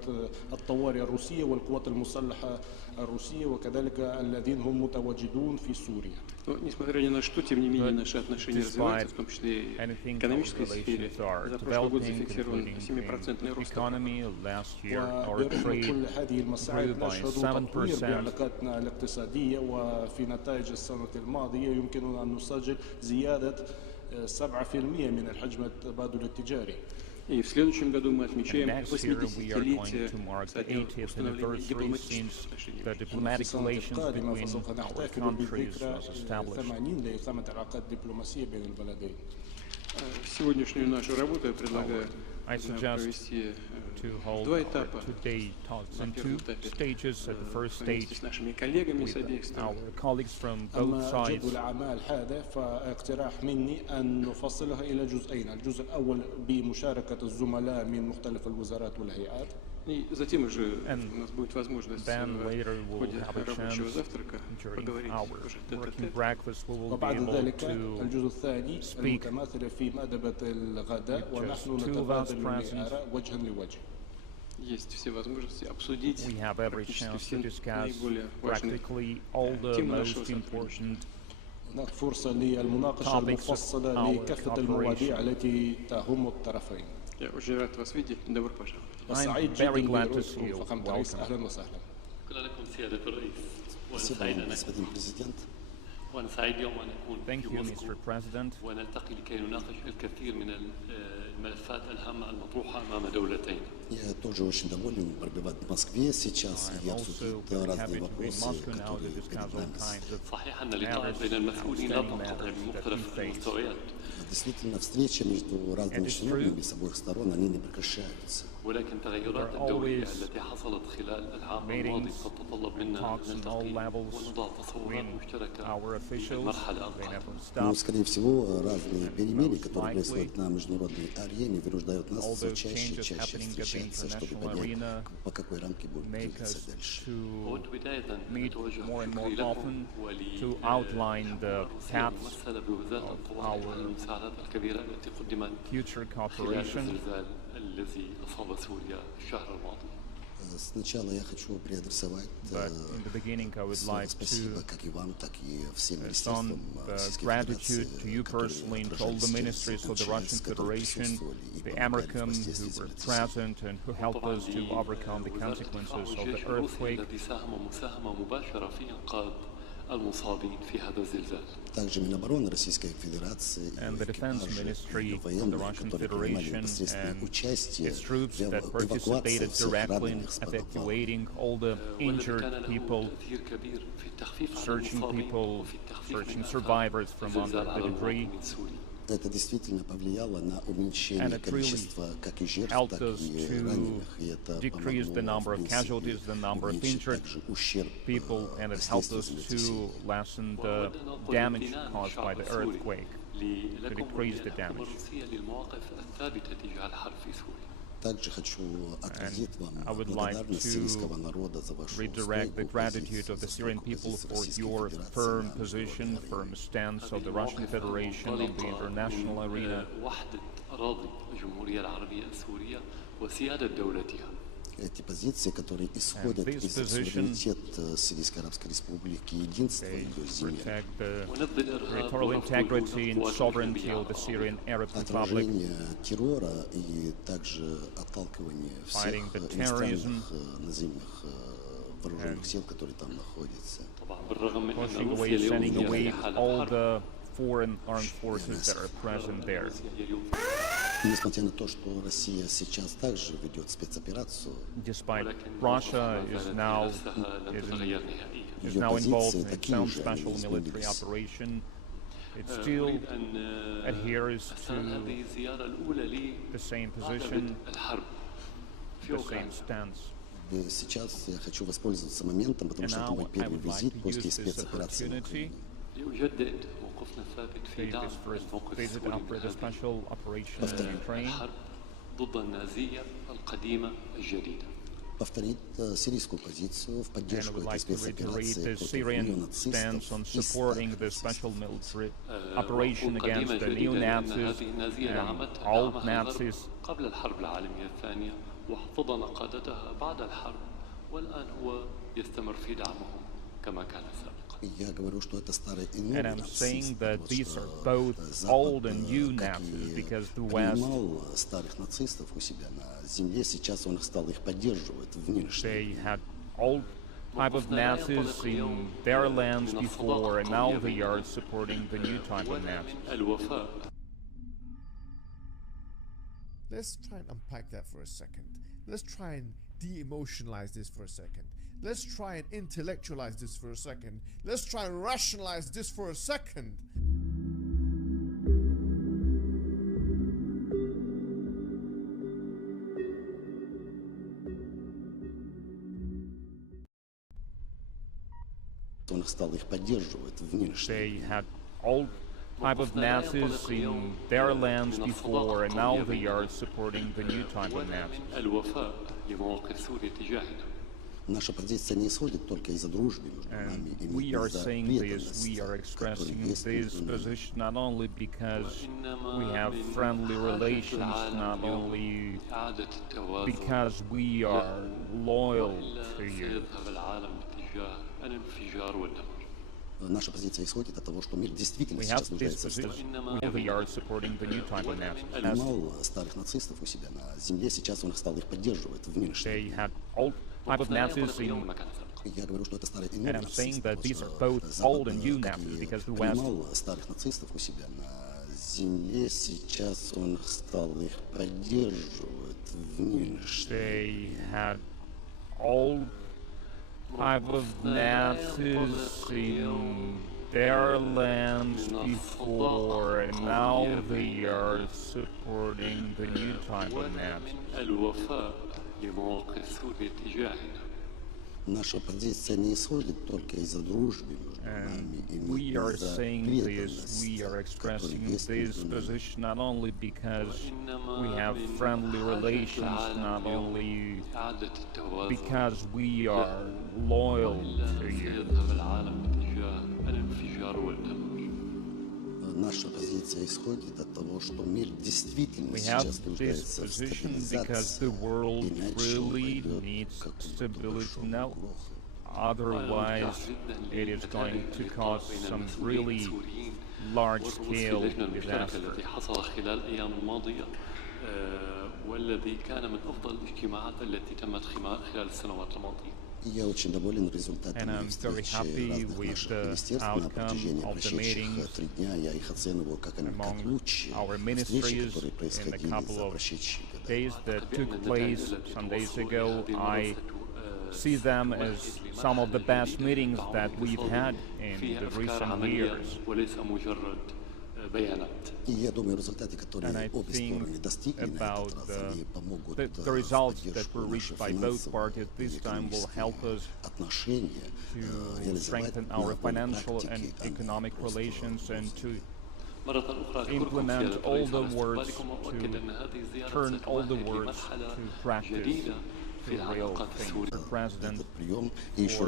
الطوارئ الروسية والقوات المسلحة الروسية وكذلك الذين هم متواجدون في سوريا. Но, несмотря ни на что, тем не менее, наши отношения развиваются, в том числе и в экономической сфере. За прошлый год зафиксирован 7% рост. ورغم كل هذه المساعد نشهد تطوير بعلاقاتنا الاقتصادية وفي نتائج السنة الماضية يمكننا أن نسجل زيادة 7% من الحجم التبادل التجاري. И в следующем году мы отмечаем 80-летие со дня установления дипломатических отношений. في السنة القادمة فسوف نحتفل بذكرى 80 لإقامة علاقات دبلوماسية بين البلدين. Сегодняшнюю нашу работу я предлагаю провести два этапа. На первом этапе вместе с нашими коллегами содействуем. أما جدول الأعمال هذا فاقتراح مني أن نفصلها إلى جزئين، الجزء الأول بمشاركة الزملاء من مختلف الوزارات والهيئات. И затем уже у нас будет возможность в ходе рабочего завтрака поговорить уже тет-а-тет. وبعد ذلك الجزء الثاني المتماثل في مأدبة الغداء ونحن نتبادل الآراء وجها لوجه. Есть все возможности обсудить практически все наиболее важные темы нашего сотрудничества. هناك فرصة للمناقشة المفصلة لكافة المواضيع التي تهم الطرفين. Я очень рад вас видеть. Добро пожаловать. وسعيد جدا برؤيتكم فخامة الرئيس. أهلا وسهلا. شكرا لكم سيادة الرئيس. وأنا سعيد اليوم أن أكون في موسكو ونلتقي لكي نناقش الكثير من الملفات الهامة المطروحة أمام دولتين. Я тоже очень доволен пробивать в Москве сейчас и обсудить разные вопросы, которые перед нами. صحيح أن اللقاء بين المسؤولين لا تنقطع بمختلف المستويات. Действительно, встречи между разными чиновниками с обоих сторон, они не прекращаются. ولكن التغيرات الدولية التي حصلت خلال العام الماضي تتطلب منا أن نلتقي ونضع تصورات مشتركة للمرحلة القادمة. Но, скорее всего, разные перемены, которые происходят на международной арене, вынуждают нас все чаще и чаще встречаться, чтобы понять, по какой рамке будем двигаться дальше. أود بداية أن أتوجه شكري لكم وللممثلة بوزارة الطوارئ على المساعدات الكبيرة التي قدمت خلال الزلزال الذي أصاب سوريا الشهر الماضي. Сначала я хочу преадресовать слово спасибо как и вам, так и всем министерствам Российской Федерации, которые отражали сейчас в случае, с которым присутствовали и помогали в борьбе с землетрясением. الذي ساهم مساهمة مباشرة في إنقاذ المصابين في هذا الزلزال. Также Минобороны Российской Федерации и военные, которые принимали непосредственное участие в эвакуации всех раненых с والذي كان له تأثير كبير في التخفيف عن المصابين وفي التخفيف من الزلزال على المواطنين من سوريا. Это действительно повлияло на уменьшение количества как и жертв, так и раненых, и это помогло, в принципе, уменьшить также ущерб воздействия землетрясения. I would like to redirect the gratitude of the Syrian people for your firm position, firm stance of the Russian Federation on the international arena. Эти позиции, которые исходят из суверенитета Сирийской Арабской Республики, единства ее земель, отражение террора и также отталкивание всех иностранных наземных вооруженных сил, которые там находятся. Foreign armed forces that are present there. Несмотря на то, что Россия сейчас также ведет спецоперацию, despite Russia is now involved in its own special military operation, it still adheres to the same position, the same stance. Сейчас я хочу воспользоваться моментом, потому что это мой первый визит после спецоперации на Украине. Повторить сирийскую позицию в поддержку этой спецоперации против неонацистов, واحتضن قادتها بعد الحرب والآن هو يستمر في دعمهم كما كان سابقا. And I'm saying that these are both old and new Nazis because the West, they had old type of Nazis in their lands before, and now they are supporting the new type of Nazis. Let's try and unpack that for a second. Let's try and de-emotionalize this for a second. Let's try and intellectualize this for a second. Let's try and rationalize this for a second. They had old type of Nazis in their lands before, and now they are supporting the new type of Nazis. Наша позиция не исходит только из-за дружбы между нами и we are saying this, we are expressing this position not only because we have friendly relations, not only because we are loyal to you. Наша позиция исходит от того, что мир действительно сейчас нуждается в принимал старых нацистов у себя на земле, сейчас он стал их поддерживать в нынешнем. Type of Nazis in, and I'm saying that these are both old and new Nazis because the West старых нацистов у себя на земле, сейчас он стал их поддерживать в нынешнем. They had old type of Nazis in their lands before, and now they are supporting the new type of Nazis. Наша позиция не исходит только из-за дружбы между нами и we are saying this, we are expressing this position not only because we have friendly relations, not only because we are loyal to you. Наша позиция исходит от того, что мир действительно сейчас нуждается в стабилизации, because the world really needs stability now. Otherwise, it is going to cause some really large-scale disaster. والذي كان من أفضل الاجتماعات التي تمت خلال السنوات الماضية. Я очень доволен результатами встречи разных наших министерств на протяжении прошедших 3 дня. Я их оцениваю как лучшие встречи, которые происходили за прошедшие годы. See them as some of the best meetings that we've had in the recent years. And I think about the results that were reached by both parties this time will help us to strengthen our financial and economic relations and to implement all the words, to turn all the words to practice, to real things. President, for this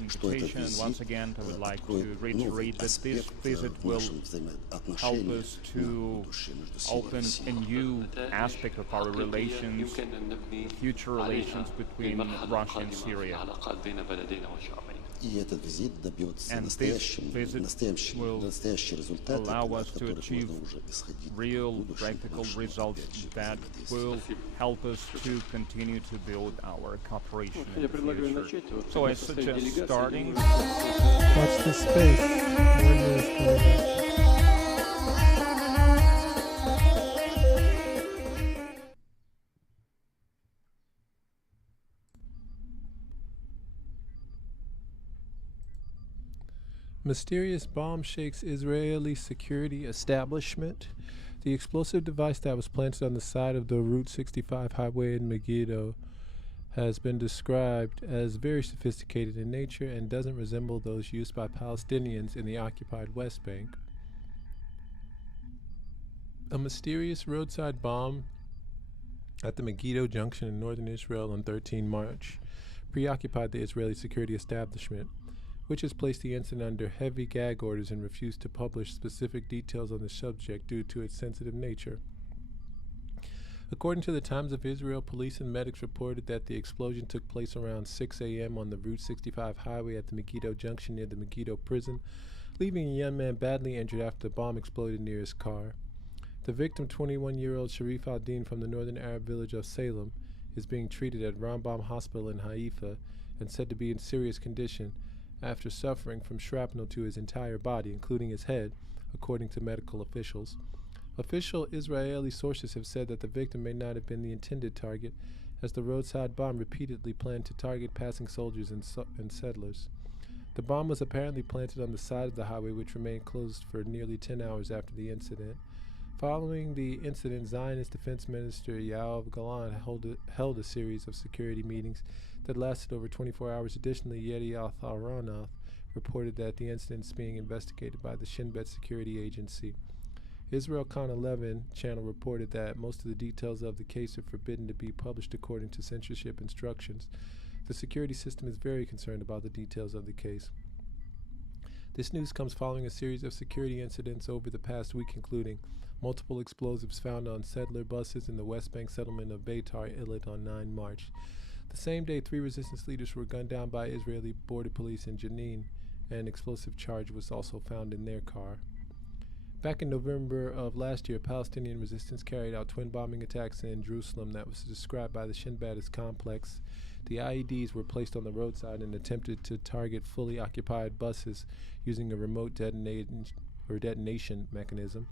invitation. And once again, I would like to reiterate that this visit will help us to open a new aspect of our relations, future relations between Russia and Syria. And this visit will allow us to achieve real practical results that will help us to continue to build our cooperation in the future. So I suggest starting. Watch this space. More news coming up. Mysterious bomb shakes Israeli security establishment. The explosive device that was planted on the side of the Route 65 highway in Megiddo has been described as very sophisticated in nature and doesn't resemble those used by Palestinians in the occupied West Bank. A mysterious roadside bomb at the Megiddo Junction in northern Israel on 13 March preoccupied the Israeli security establishment, which has placed the incident under heavy gag orders and refused to publish specific details on the subject due to its sensitive nature. According to the Times of Israel, police and medics reported that the explosion took place around 6 a.m. on the Route 65 highway at the Megiddo Junction near the Megiddo prison, leaving a young man badly injured after the bomb exploded near his car. The victim, 21-year-old Sharif al-Din from the northern Arab village of Salem, is being treated at Rambam Hospital in Haifa and said to be in serious condition after suffering from shrapnel to his entire body, including his head, according to medical officials. Official Israeli sources have said that the victim may not have been the intended target, as the roadside bomb repeatedly planned to target passing soldiers and settlers. The bomb was apparently planted on the side of the highway, which remained closed for nearly 10 hours after the incident. Following the incident, Zionist Defense Minister Yoav Gallant held a series of security meetings that lasted over 24 hours. Additionally, Yedioth Ahronoth reported that the incident is being investigated by the Shin Bet security agency. Israel Con 11 channel reported that most of the details of the case are forbidden to be published according to censorship instructions. The security system is very concerned about the details of the case. This news comes following a series of security incidents over the past week, including multiple explosives found on settler buses in the West Bank settlement of Beitar Illit on 9 March. The same day, 3 resistance leaders were gunned down by Israeli border police in Jenin, and an explosive charge was also found in their car. Back in November of last year, Palestinian resistance carried out twin bombing attacks in Jerusalem that was described by the Shin Bet as complex. The IEDs were placed on the roadside and attempted to target fully occupied buses using a remote detonation mechanism.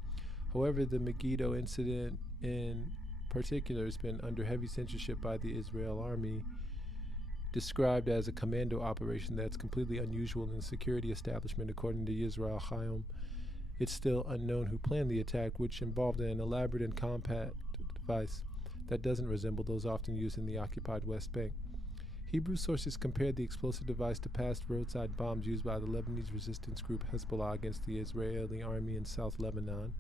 However, the Megiddo incident in particular has been under heavy censorship by the Israel army, described as a commando operation that's completely unusual in the security establishment, according to Yisrael Hayom. It's still unknown who planned the attack, which involved an elaborate and compact device that doesn't resemble those often used in the occupied West Bank. Hebrew sources compared the explosive device to past roadside bombs used by the Lebanese resistance group Hezbollah against the Israeli army in South Lebanon.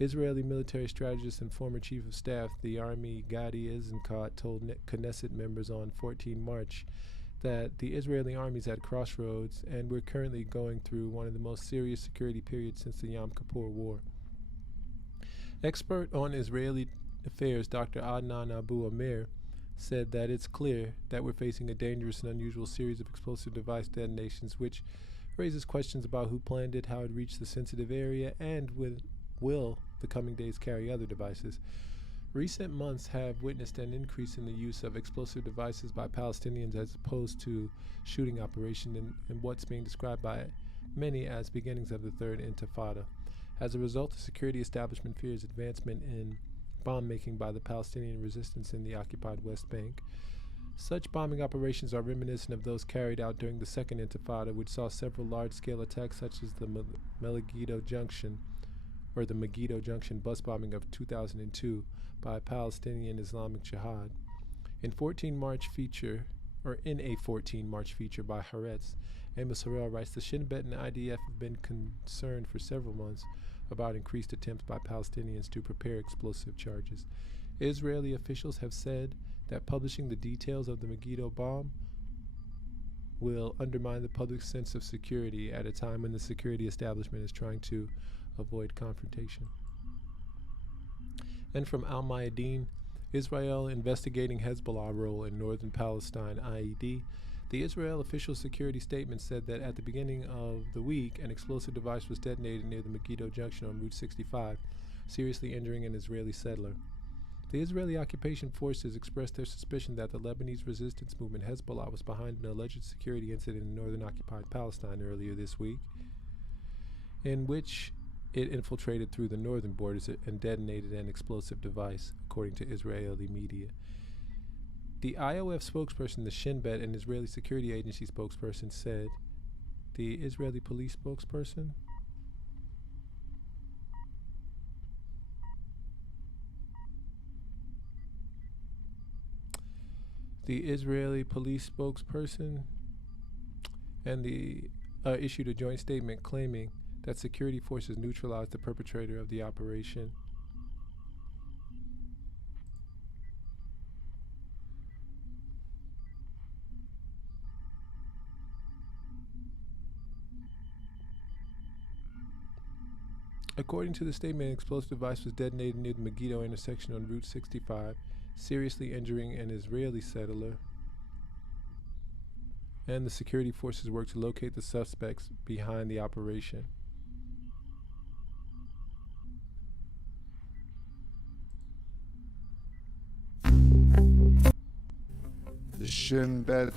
Israeli military strategist and former chief of staff, the army Gadi Eisenkot, told Knesset members on 14 March that the Israeli army is at crossroads and we're currently going through one of the most serious security periods since the Yom Kippur War. Expert on Israeli affairs Dr. Adnan Abu Amir said that it's clear that we're facing a dangerous and unusual series of explosive device detonations, which raises questions about who planned it, how it reached the sensitive area, and will the coming days carry other devices. Recent months have witnessed an increase in the use of explosive devices by Palestinians as opposed to shooting operation in what's being described by many as beginnings of the Third Intifada. As a result, the security establishment fears advancement in bomb making by the Palestinian resistance in the occupied West Bank. Such bombing operations are reminiscent of those carried out during the Second Intifada, which saw several large-scale attacks such as the Megiddo Junction bus bombing of 2002 by Palestinian Islamic Jihad. In 14 March feature in a 14 March feature by Haaretz. Amos Harel writes, the Shin Bet and IDF have been concerned for several months about increased attempts by Palestinians to prepare explosive charges. Israeli officials have said that publishing the details of the Megiddo bomb will undermine the public's sense of security at a time when the security establishment is trying to avoid confrontation. And from Al Mayadeen, Israel investigating Hezbollah role in northern Palestine IED. The Israel official security statement said that at the beginning of the week, an explosive device was detonated near the Megiddo Junction on Route 65, seriously injuring an Israeli settler. The Israeli occupation forces expressed their suspicion that the Lebanese resistance movement Hezbollah was behind an alleged security incident in northern occupied Palestine earlier this week, in which it infiltrated through the northern borders and detonated an explosive device, according to Israeli media. The IOF spokesperson, the Shin Bet, an Israeli security agency spokesperson, said, the Israeli police spokesperson? The Israeli police spokesperson and the issued a joint statement claiming that security forces neutralized the perpetrator of the operation. According to the statement, an explosive device was detonated near the Megiddo intersection on Route 65, seriously injuring an Israeli settler, and the security forces worked to locate the suspects behind the operation. The Shin Bet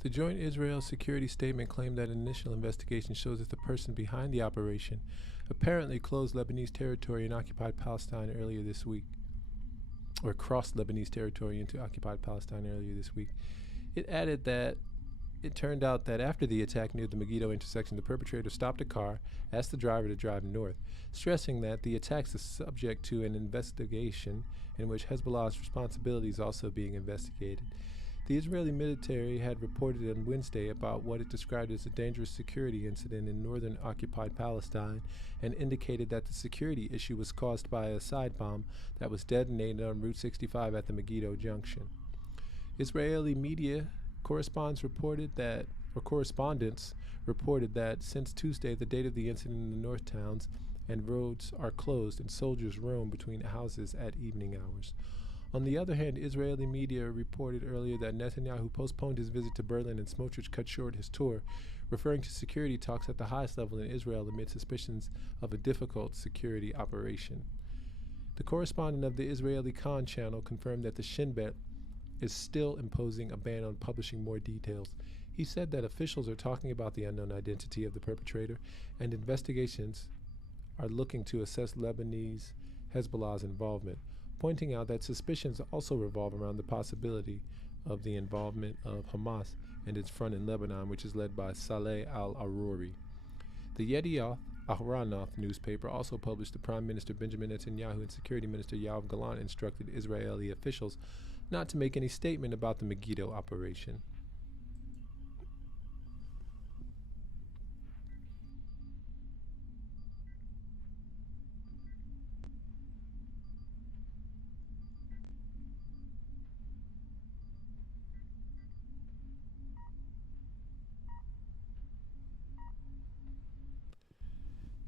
The joint Israel security statement claimed that an initial investigation shows that the person behind the operation apparently closed Lebanese territory in occupied Palestine earlier this week, or crossed Lebanese territory into occupied Palestine earlier this week. It added that it turned out that after the attack near the Megiddo intersection, the perpetrator stopped a car, asked the driver to drive north, stressing that the attacks are subject to an investigation in which Hezbollah's responsibility is also being investigated. The Israeli military had reported on Wednesday about what it described as a dangerous security incident in northern occupied Palestine and indicated that the security issue was caused by a side bomb that was detonated on Route 65 at the Megiddo Junction. Israeli media correspondents reported that since Tuesday, the date of the incident in the north towns and roads are closed and soldiers roam between houses at evening hours. On the other hand, Israeli media reported earlier that Netanyahu postponed his visit to Berlin and Smotrich cut short his tour, referring to security talks at the highest level in Israel amid suspicions of a difficult security operation. The correspondent of the Israeli Khan channel confirmed that the Shin Bet is still imposing a ban on publishing more details. He said that officials are talking about the unknown identity of the perpetrator, and investigations are looking to assess Lebanese Hezbollah's involvement, pointing out that suspicions also revolve around the possibility of the involvement of Hamas and its front in Lebanon, which is led by Saleh al-Aruri. The Yedioth Ahronoth newspaper also published that Prime Minister Benjamin Netanyahu and Security Minister Yoav Gallant instructed Israeli officials not to make any statement about the Megiddo operation.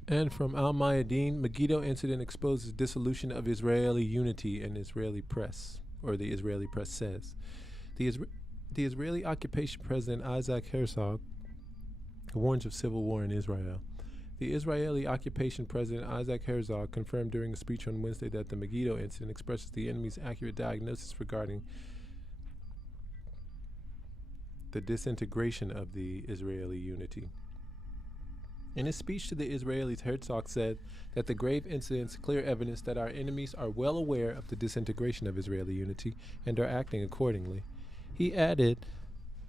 And from Al Mayadeen, Megiddo incident exposes dissolution of Israeli unity in Israeli press, or the Israeli press says. The Israeli occupation president Isaac Herzog warns of civil war in Israel. The Israeli occupation president Isaac Herzog confirmed during a speech on Wednesday that the Megiddo incident expresses the enemy's accurate diagnosis regarding the disintegration of the Israeli unity. In his speech to the Israelis, Herzog said that the grave incidents clear evidence that our enemies are well aware of the disintegration of Israeli unity and are acting accordingly. He added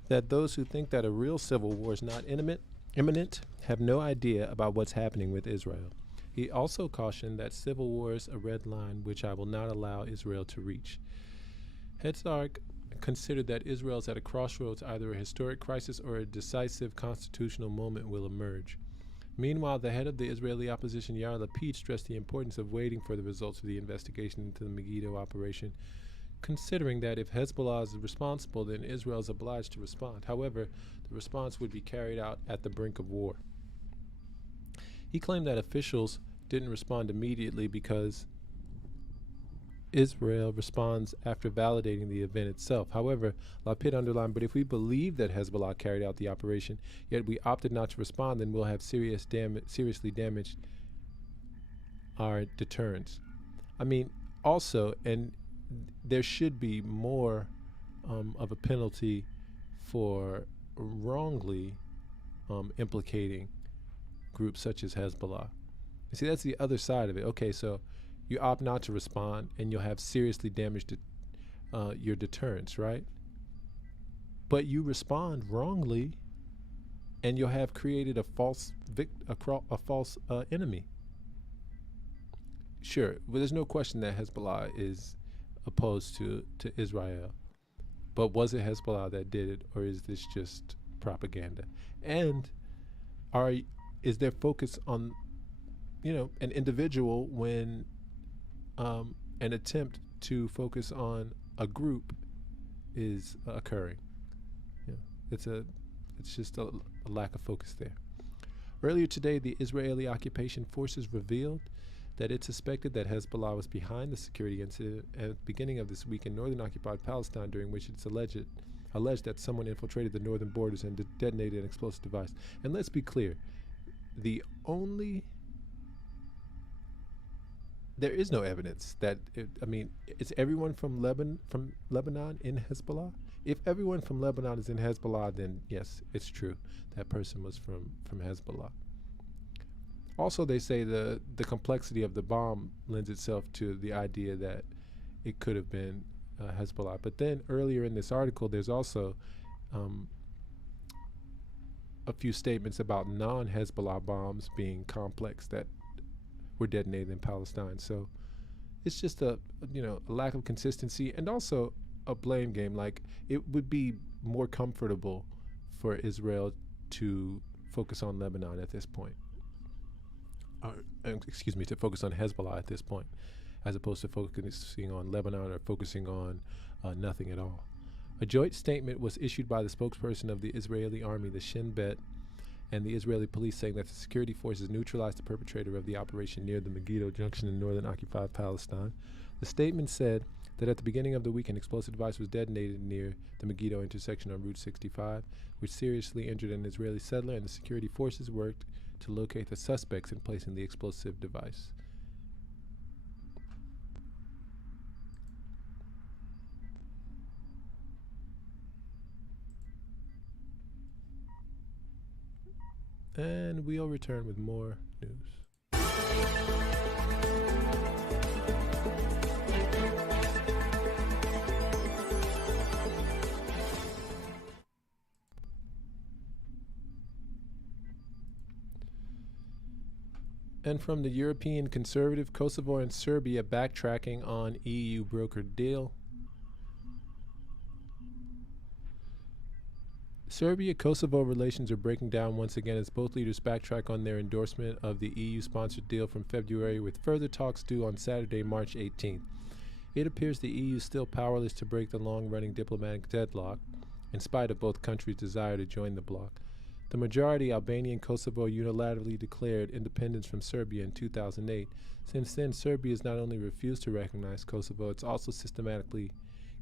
that those who think that a real civil war is not imminent have no idea about what's happening with Israel. He also cautioned that civil war is a red line which I will not allow Israel to reach. Herzog considered that Israel is at a crossroads, either a historic crisis or a decisive constitutional moment will emerge. Meanwhile, the head of the Israeli opposition, Yair Lapid, stressed the importance of waiting for the results of the investigation into the Megiddo operation, considering that if Hezbollah is responsible, then Israel is obliged to respond. However, the response would be carried out at the brink of war. He claimed that officials didn't respond immediately because Israel responds after validating the event itself. However, Lapid underlined, but if we believe that Hezbollah carried out the operation, yet we opted not to respond, then we'll have seriously damaged our deterrence. I mean, also, and there should be more of a penalty for wrongly implicating groups such as Hezbollah. You see, that's the other side of it. Okay, so you opt not to respond, and you'll have seriously damaged your deterrence, right? But you respond wrongly, and you'll have created a false enemy. Sure, well, there's no question that Hezbollah is opposed to Israel, but was it Hezbollah that did it, or is this just propaganda? And is there focus on, an individual when an attempt to focus on a group is occurring? It's just a lack of focus there. Earlier today, the Israeli occupation forces revealed that it suspected that Hezbollah was behind the security incident at the beginning of this week in northern occupied Palestine, during which it's alleged that someone infiltrated the northern borders and detonated an explosive device. And let's be clear, there is no evidence that is everyone from Lebanon in Hezbollah? If everyone from Lebanon is in Hezbollah, then yes, it's true. That person was from Hezbollah. Also, they say the complexity of the bomb lends itself to the idea that it could have been Hezbollah. But then earlier in this article, there's also a few statements about non-Hezbollah bombs being complex that were detonated in Palestine. So it's just a lack of consistency, and also a blame game. Like, it would be more comfortable for Israel to focus on Lebanon at this point. To focus on Hezbollah at this point, as opposed to focusing on Lebanon or focusing on nothing at all. A joint statement was issued by the spokesperson of the Israeli army, the Shin Bet, and the Israeli police, saying that the security forces neutralized the perpetrator of the operation near the Megiddo Junction in northern occupied Palestine. The statement said that at the beginning of the week, an explosive device was detonated near the Megiddo intersection on Route 65, which seriously injured an Israeli settler, and the security forces worked to locate the suspects in placing the explosive device. And we'll return with more news. And from the European conservative, Kosovo and Serbia backtracking on EU brokered deal. Serbia-Kosovo relations are breaking down once again as both leaders backtrack on their endorsement of the EU-sponsored deal from February, with further talks due on Saturday, March 18th. It appears the EU is still powerless to break the long-running diplomatic deadlock, in spite of both countries' desire to join the bloc. The majority, Albania and Kosovo, unilaterally declared independence from Serbia in 2008. Since then, Serbia has not only refused to recognize Kosovo, it's also systematically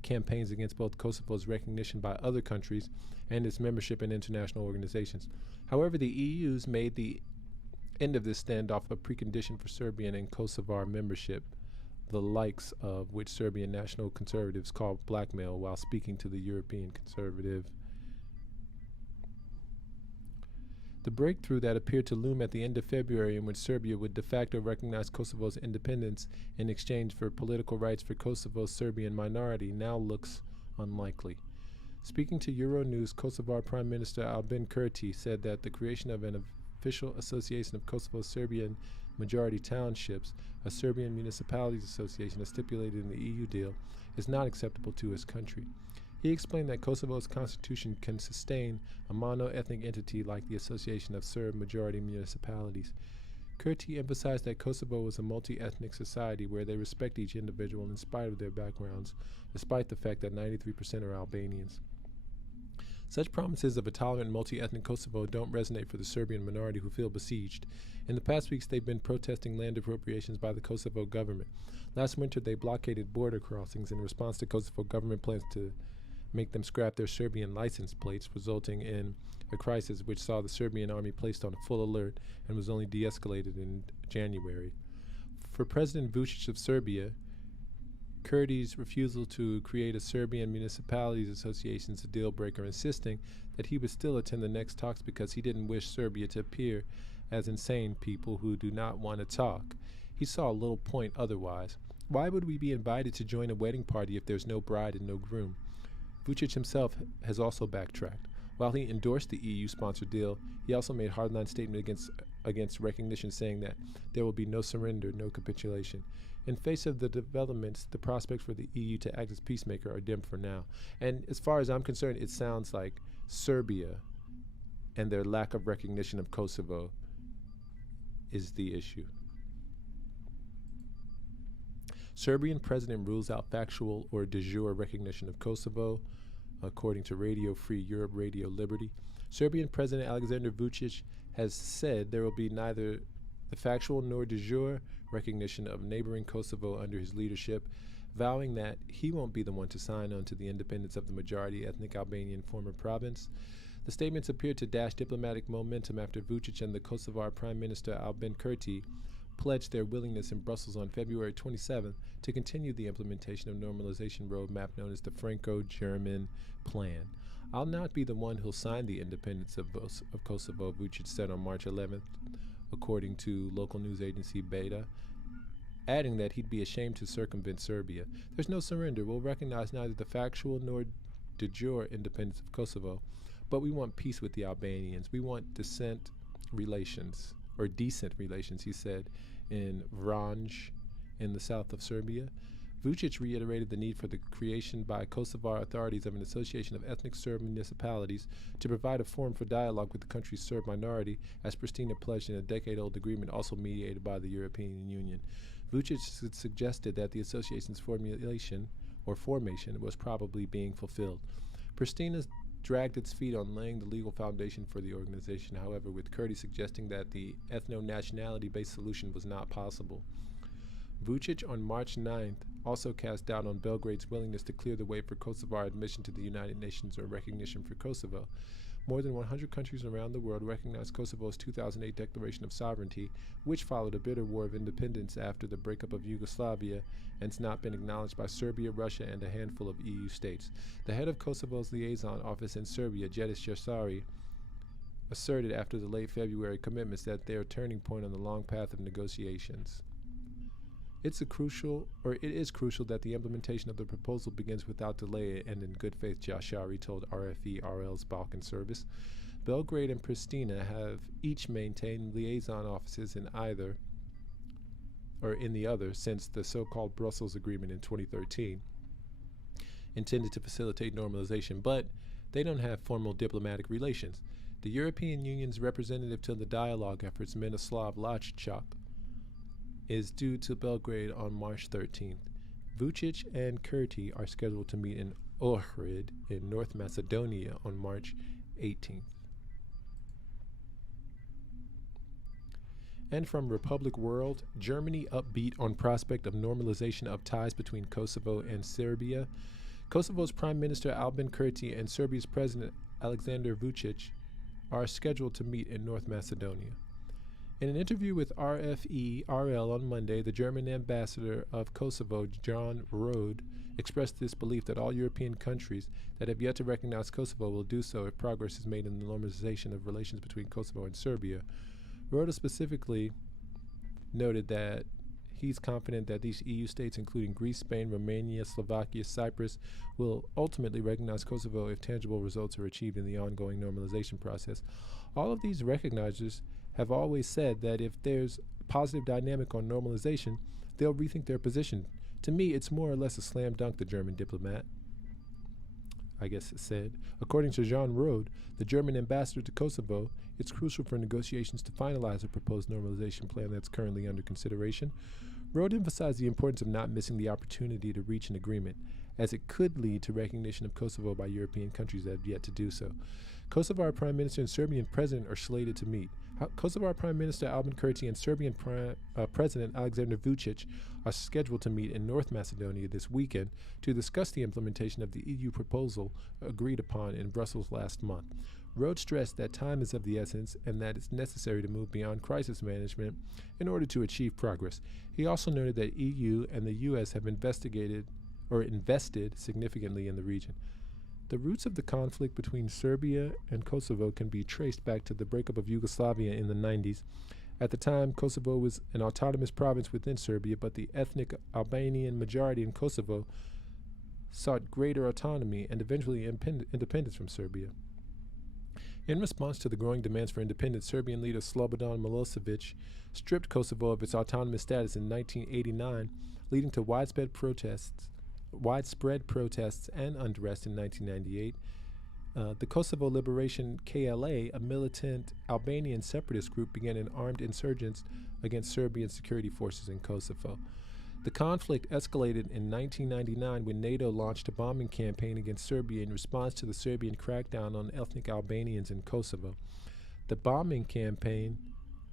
campaigns against both Kosovo's recognition by other countries and its membership in international organizations. However, the EU's made the end of this standoff a precondition for Serbian and Kosovar membership, the likes of which Serbian national conservatives call blackmail while speaking to the European conservative. The breakthrough that appeared to loom at the end of February, in which Serbia would de facto recognize Kosovo's independence in exchange for political rights for Kosovo's Serbian minority, now looks unlikely. Speaking to Euronews, Kosovar Prime Minister Albin Kurti said that the creation of an official association of Kosovo's Serbian majority townships, a Serbian municipalities association as stipulated in the EU deal, is not acceptable to his country. He explained that Kosovo's constitution can sustain a mono-ethnic entity like the Association of Serb Majority Municipalities. Kurti emphasized that Kosovo is a multi-ethnic society where they respect each individual in spite of their backgrounds, despite the fact that 93% are Albanians. Such promises of a tolerant multi-ethnic Kosovo don't resonate for the Serbian minority who feel besieged. In the past weeks, they've been protesting land appropriations by the Kosovo government. Last winter, they blockaded border crossings in response to Kosovo government plans to make them scrap their Serbian license plates, resulting in a crisis which saw the Serbian army placed on full alert and was only de-escalated in January. For President Vučić of Serbia, Kurti's refusal to create a Serbian Municipalities Association is a deal breaker, insisting that he would still attend the next talks because he didn't wish Serbia to appear as insane people who do not want to talk. He saw a little point otherwise. Why would we be invited to join a wedding party if there's no bride and no groom? Vučić himself has also backtracked. While he endorsed the EU-sponsored deal, he also made a hardline statement against recognition, saying that there will be no surrender, no capitulation. In face of the developments, the prospects for the EU to act as peacemaker are dim for now. And as far as I'm concerned, it sounds like Serbia and their lack of recognition of Kosovo is the issue. Serbian president rules out factual or de jure recognition of Kosovo, according to Radio Free Europe, Radio Liberty. Serbian President Alexander Vučić has said there will be neither the factual nor de jure recognition of neighboring Kosovo under his leadership, vowing that he won't be the one to sign on to the independence of the majority ethnic Albanian former province. The statements appeared to dash diplomatic momentum after Vučić and the Kosovar Prime Minister Albin Kurti pledged their willingness in Brussels on February 27th to continue the implementation of normalization roadmap known as the Franco-German Plan. I'll not be the one who'll sign the independence of Kosovo, Vučić said on March 11th, according to local news agency Beta, adding that he'd be ashamed to circumvent Serbia. There's no surrender. We'll recognize neither the factual nor de jure independence of Kosovo, but we want peace with the Albanians. We want decent relations, he said, in Vranje, in the south of Serbia. Vučić reiterated the need for the creation by Kosovar authorities of an association of ethnic Serb municipalities to provide a forum for dialogue with the country's Serb minority, as Pristina pledged in a decade-old agreement also mediated by the European Union. Vučić suggested that the association's formation was probably being fulfilled. Pristina dragged its feet on laying the legal foundation for the organization, however, with Kurti suggesting that the ethno-nationality-based solution was not possible. Vučić on March 9th also cast doubt on Belgrade's willingness to clear the way for Kosovar admission to the United Nations or recognition for Kosovo. More than 100 countries around the world recognized Kosovo's 2008 Declaration of Sovereignty, which followed a bitter war of independence after the breakup of Yugoslavia and has not been acknowledged by Serbia, Russia, and a handful of EU states. The head of Kosovo's liaison office in Serbia, Jedić Jasari, asserted after the late February commitments that they are a turning point on the long path of negotiations. It is crucial that the implementation of the proposal begins without delay and in good faith, Jashari told RFE-RL's Balkan service. Belgrade and Pristina have each maintained liaison offices in the other since the so-called Brussels Agreement in 2013, intended to facilitate normalization, but they don't have formal diplomatic relations. The European Union's representative to the dialogue efforts, Miroslav Lajčák, is due to Belgrade on March 13th. Vučić and Kurti are scheduled to meet in Ohrid in North Macedonia on March 18th. And from Republic World, Germany upbeat on prospect of normalization of ties between Kosovo and Serbia. Kosovo's Prime Minister Albin Kurti and Serbia's President Alexander Vučić are scheduled to meet in North Macedonia. In an interview with RFE-RL on Monday, the German ambassador of Kosovo, John Rode, expressed this belief that all European countries that have yet to recognize Kosovo will do so if progress is made in the normalization of relations between Kosovo and Serbia. Rode specifically noted that he's confident that these EU states, including Greece, Spain, Romania, Slovakia, Cyprus, will ultimately recognize Kosovo if tangible results are achieved in the ongoing normalization process. All of these recognizers have always said that if there's positive dynamic on normalization, they'll rethink their position. To me, it's more or less a slam dunk, the German diplomat, I guess it said. According to Jean Rode, the German ambassador to Kosovo, it's crucial for negotiations to finalize a proposed normalization plan that's currently under consideration. Rode emphasized the importance of not missing the opportunity to reach an agreement, as it could lead to recognition of Kosovo by European countries that have yet to do so. Kosovar Prime Minister and Serbian President are slated to meet. Kosovar Prime Minister Albin Kurti and Serbian President Alexander Vučić are scheduled to meet in North Macedonia this weekend to discuss the implementation of the EU proposal agreed upon in Brussels last month. Rode stressed that time is of the essence and that it's necessary to move beyond crisis management in order to achieve progress. He also noted that EU and the US have invested significantly in the region. The roots of the conflict between Serbia and Kosovo can be traced back to the breakup of Yugoslavia in the 90s. At the time, Kosovo was an autonomous province within Serbia, but the ethnic Albanian majority in Kosovo sought greater autonomy and eventually independence from Serbia. In response to the growing demands for independence, Serbian leader Slobodan Milosevic stripped Kosovo of its autonomous status in 1989, leading to widespread protests and unrest in 1998. The Kosovo Liberation KLA, a militant Albanian separatist group, began an armed insurgence against Serbian security forces in Kosovo. The conflict escalated in 1999 when NATO launched a bombing campaign against Serbia in response to the Serbian crackdown on ethnic Albanians in Kosovo. The bombing campaign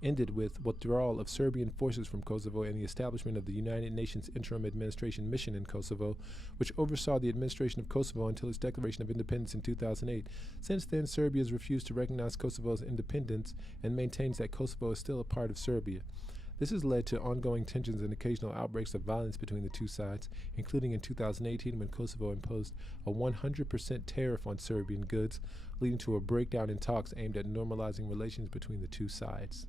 ended with withdrawal of Serbian forces from Kosovo and the establishment of the United Nations Interim Administration Mission in Kosovo, which oversaw the administration of Kosovo until its declaration of independence in 2008. Since then, Serbia has refused to recognize Kosovo's independence and maintains that Kosovo is still a part of Serbia. This has led to ongoing tensions and occasional outbreaks of violence between the two sides, including in 2018 when Kosovo imposed a 100% tariff on Serbian goods, leading to a breakdown in talks aimed at normalizing relations between the two sides.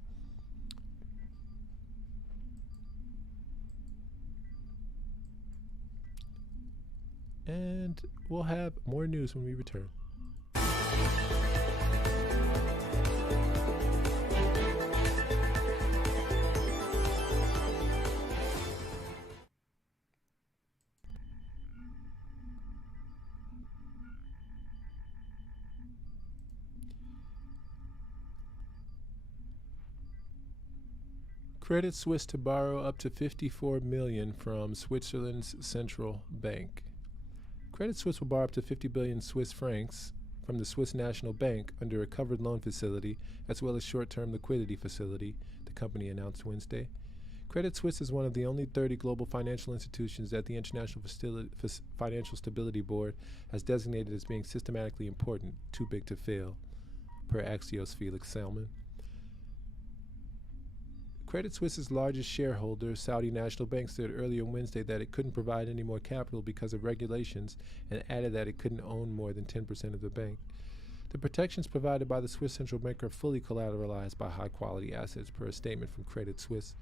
And we'll have more news when we return. Credit Suisse to borrow up to $54 million from Switzerland's central bank. Credit Suisse will borrow up to 50 billion Swiss francs from the Swiss National Bank under a covered loan facility as well as short-term liquidity facility, the company announced Wednesday. Credit Suisse is one of the only 30 global financial institutions that the International Financial Stability Board has designated as being systematically important, too big to fail, per Axios' Felix Salmon. Credit Suisse's largest shareholder, Saudi National Bank, said earlier Wednesday that it couldn't provide any more capital because of regulations and added that it couldn't own more than 10% of the bank. The protections provided by the Swiss Central Bank are fully collateralized by high-quality assets, per a statement from Credit Suisse.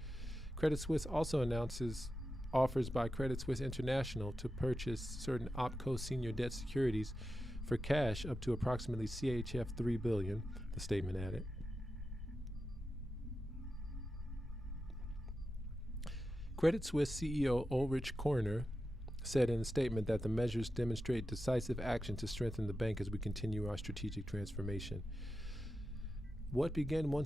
Credit Suisse also announces offers by Credit Suisse International to purchase certain OpCo senior debt securities for cash up to approximately CHF 3 billion, the statement added. Credit Suisse CEO Ulrich Körner said in a statement that the measures demonstrate decisive action to strengthen the bank as we continue our strategic transformation. What began 1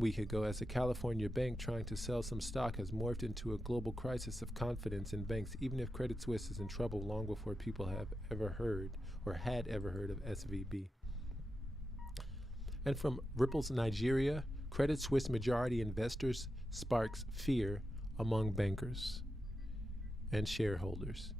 week ago as a California bank trying to sell some stock has morphed into a global crisis of confidence in banks, even if Credit Suisse is in trouble long before people have ever heard or had ever heard of SVB. And from Ripple's Nigeria, Credit Suisse majority investors sparks fear among bankers and shareholders.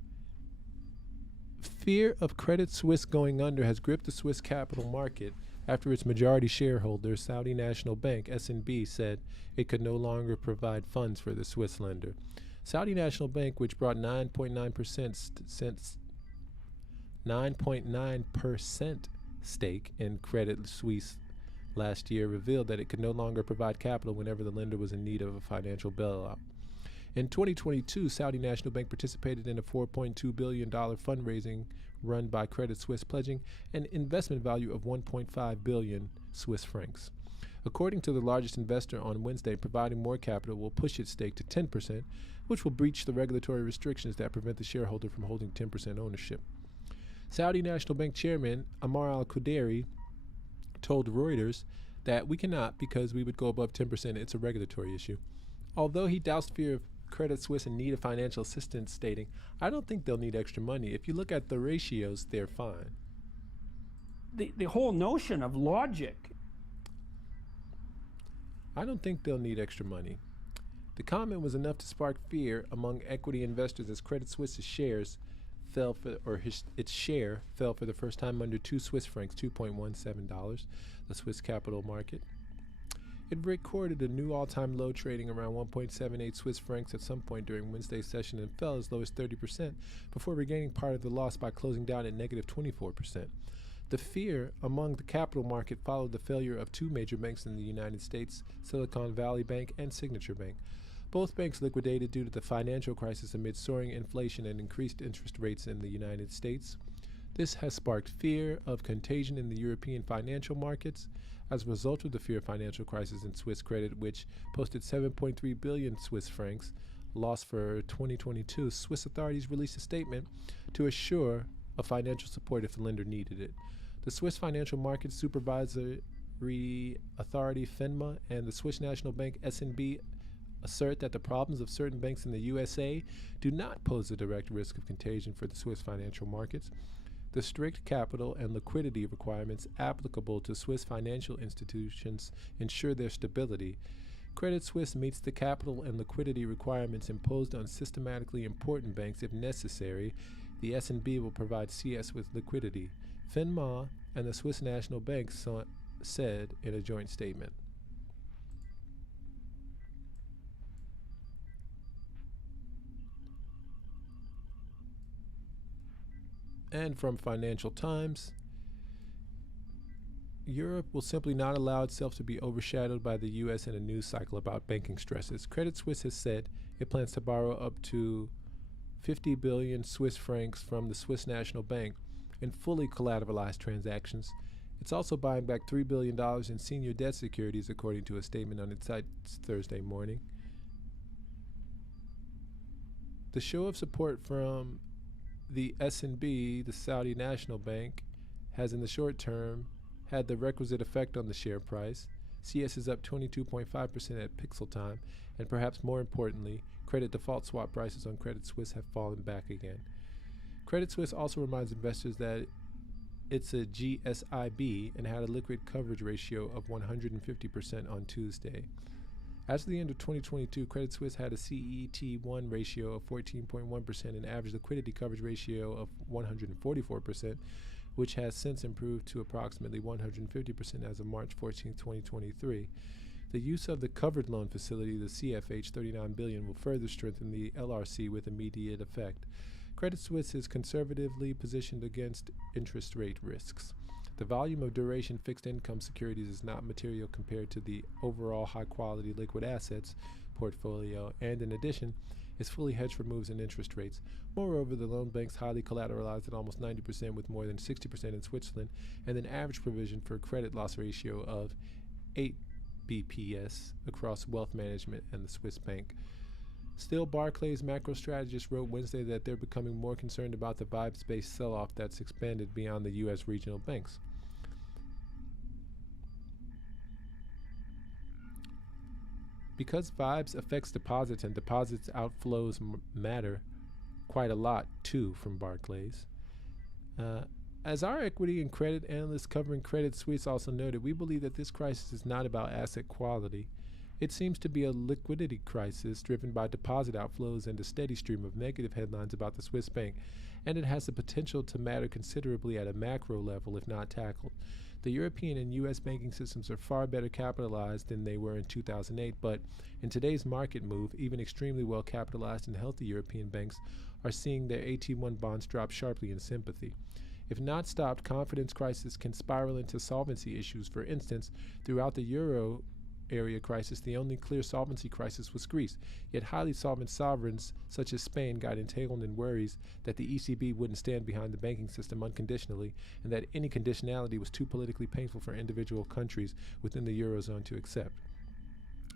Fear of Credit Suisse going under has gripped the Swiss capital market after its majority shareholder, Saudi National Bank, SNB, said it could no longer provide funds for the Swiss lender. Saudi National Bank, which brought 9.9% stake in Credit Suisse last year revealed that it could no longer provide capital whenever the lender was in need of a financial bailout. In 2022, Saudi National Bank participated in a $4.2 billion fundraising run by Credit Suisse, pledging an investment value of 1.5 billion Swiss francs. According to the largest investor on Wednesday, providing more capital will push its stake to 10%, which will breach the regulatory restrictions that prevent the shareholder from holding 10% ownership. Saudi National Bank Chairman Ammar al-Qudairy told Reuters that we cannot because we would go above 10%. It's a regulatory issue. Although he doused fear of Credit Suisse in need of financial assistance, stating, I don't think they'll need extra money. If you look at the ratios, they're fine. The whole notion of logic. I don't think they'll need extra money. The comment was enough to spark fear among equity investors as Credit Suisse's shares fell for, its share fell for the first time under 2 Swiss francs, $2.17, the Swiss capital market. It recorded a new all-time low, trading around 1.78 Swiss francs at some point during Wednesday's session, and fell as low as 30% before regaining part of the loss by closing down at negative 24%. The fear among the capital market followed the failure of 2 major banks in the United States, Silicon Valley Bank and Signature Bank. Both banks liquidated due to the financial crisis amid soaring inflation and increased interest rates in the United States. This has sparked fear of contagion in the European financial markets. As a result of the fear of financial crisis in Swiss credit, which posted 7.3 billion Swiss francs loss for 2022, Swiss authorities released a statement to assure of financial support if the lender needed it. The Swiss Financial Markets Supervisory Authority, FINMA, and the Swiss National Bank, SNB, assert that the problems of certain banks in the USA do not pose a direct risk of contagion for the Swiss financial markets. The strict capital and liquidity requirements applicable to Swiss financial institutions ensure their stability. Credit Suisse meets the capital and liquidity requirements imposed on systematically important banks if necessary. The SNB will provide CS with liquidity, FINMA and the Swiss National Bank said in a joint statement. And from Financial Times, Europe will simply not allow itself to be overshadowed by the U.S. in a news cycle about banking stresses. Credit Suisse has said it plans to borrow up to 50 billion Swiss francs from the Swiss National Bank in fully collateralized transactions. It's also buying back $3 billion in senior debt securities, according to a statement on its site Thursday morning. The show of support from the SNB, the Saudi National Bank, has in the short term had the requisite effect on the share price. CS is up 22.5% at pixel time, and perhaps more importantly, credit default swap prices on Credit Suisse have fallen back again. Credit Suisse also reminds investors that it's a GSIB and had a liquid coverage ratio of 150% on Tuesday. As of the end of 2022, Credit Suisse had a CET1 ratio of 14.1% and average liquidity coverage ratio of 144%, which has since improved to approximately 150% as of March 14, 2023. The use of the covered loan facility, the CFH 39 billion, will further strengthen the LRC with immediate effect. Credit Suisse is conservatively positioned against interest rate risks. The volume of duration fixed income securities is not material compared to the overall high-quality liquid assets portfolio, and in addition, is fully hedged for moves in interest rates. Moreover, the loan bank's highly collateralized at almost 90% with more than 60% in Switzerland, and an average provision for credit loss ratio of 8 BPS across wealth management and the Swiss bank. Still, Barclays macro strategist wrote Wednesday that they're becoming more concerned about the vibes-based sell-off that's expanded beyond the U.S. regional banks. Because vibes affects deposits and deposits outflows matter quite a lot too, from Barclays. As our equity and credit analysts covering Credit Suisse also noted, we believe that this crisis is not about asset quality. It seems to be a liquidity crisis driven by deposit outflows and a steady stream of negative headlines about the Swiss bank, and it has the potential to matter considerably at a macro level if not tackled. The European and U.S. banking systems are far better capitalized than they were in 2008, but in today's market move, even extremely well capitalized and healthy European banks are seeing their AT1 bonds drop sharply in sympathy. If not stopped, confidence crisis can spiral into solvency issues. For instance, throughout the euro area crisis, the only clear solvency crisis was Greece. Yet highly solvent sovereigns such as Spain got entangled in worries that the ECB wouldn't stand behind the banking system unconditionally, and that any conditionality was too politically painful for individual countries within the Eurozone to accept.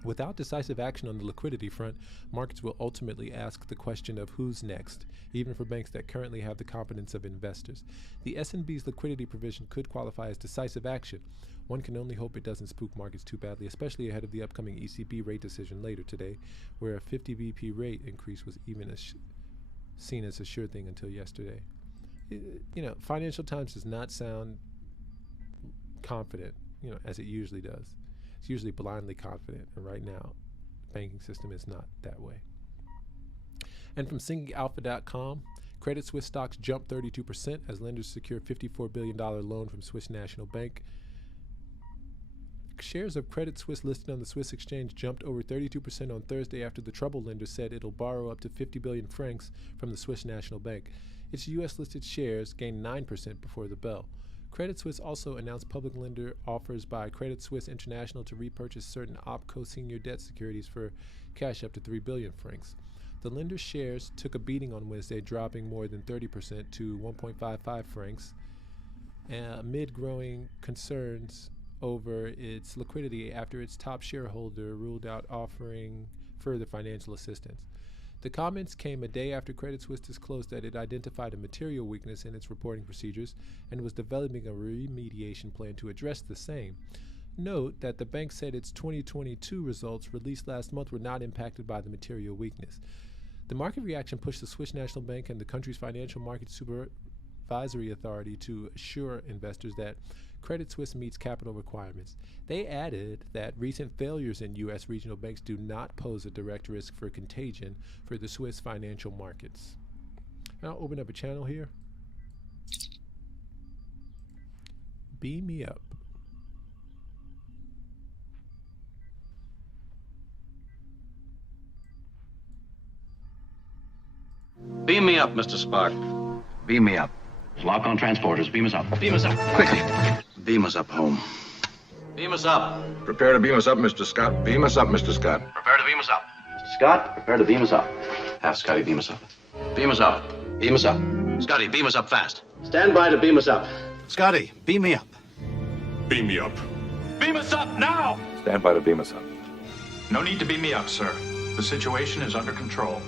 Without decisive action on the liquidity front, markets will ultimately ask the question of who's next, even for banks that currently have the confidence of investors. The SNB's liquidity provision could qualify as decisive action. One can only hope it doesn't spook markets too badly, especially ahead of the upcoming ECB rate decision later today, where a 50 BP rate increase was even seen as a sure thing until yesterday. Financial Times does not sound confident, as it usually does. It's usually blindly confident, and right now, the banking system is not that way. And from SingingAlpha.com, Credit Suisse stocks jumped 32% as lenders secured $54 billion loan from Swiss National Bank. Shares of Credit Suisse listed on the Swiss exchange jumped over 32% on Thursday after the troubled lender said it'll borrow up to 50 billion francs from the Swiss National Bank. Its U.S.-listed shares gained 9% before the bell. Credit Suisse also announced public lender offers by Credit Suisse International to repurchase certain OpCo senior debt securities for cash up to 3 billion francs. The lender's shares took a beating on Wednesday, dropping more than 30% to 1.55 francs, amid growing concerns over its liquidity after its top shareholder ruled out offering further financial assistance. The comments came a day after Credit Suisse disclosed that it identified a material weakness in its reporting procedures and was developing a remediation plan to address the same. Note that the bank said its 2022 results released last month were not impacted by the material weakness. The market reaction pushed the Swiss National Bank and the country's financial market supervisory authority to assure investors that Credit Suisse meets capital requirements. They added that recent failures in U.S. regional banks do not pose a direct risk for contagion for the Swiss financial markets. Now I'll open up a channel here. Beam me up. Beam me up, Mr. Spark. Beam me up. Lock on transporters. Beam us up. Beam us up. Quickly. Beam us up home. Beam us up. Prepare to beam us up, Mr. Scott. Beam us up, Mr. Scott. Prepare to beam us up. Mr. Scott, prepare to beam us up. Have Scotty beam us up. Beam us up. Beam us up. Scotty, beam us up fast. Stand by to beam us up. Scotty, beam me up. Beam me up. Beam us up now! Stand by to beam us up. No need to beam me up, sir. The situation is under control.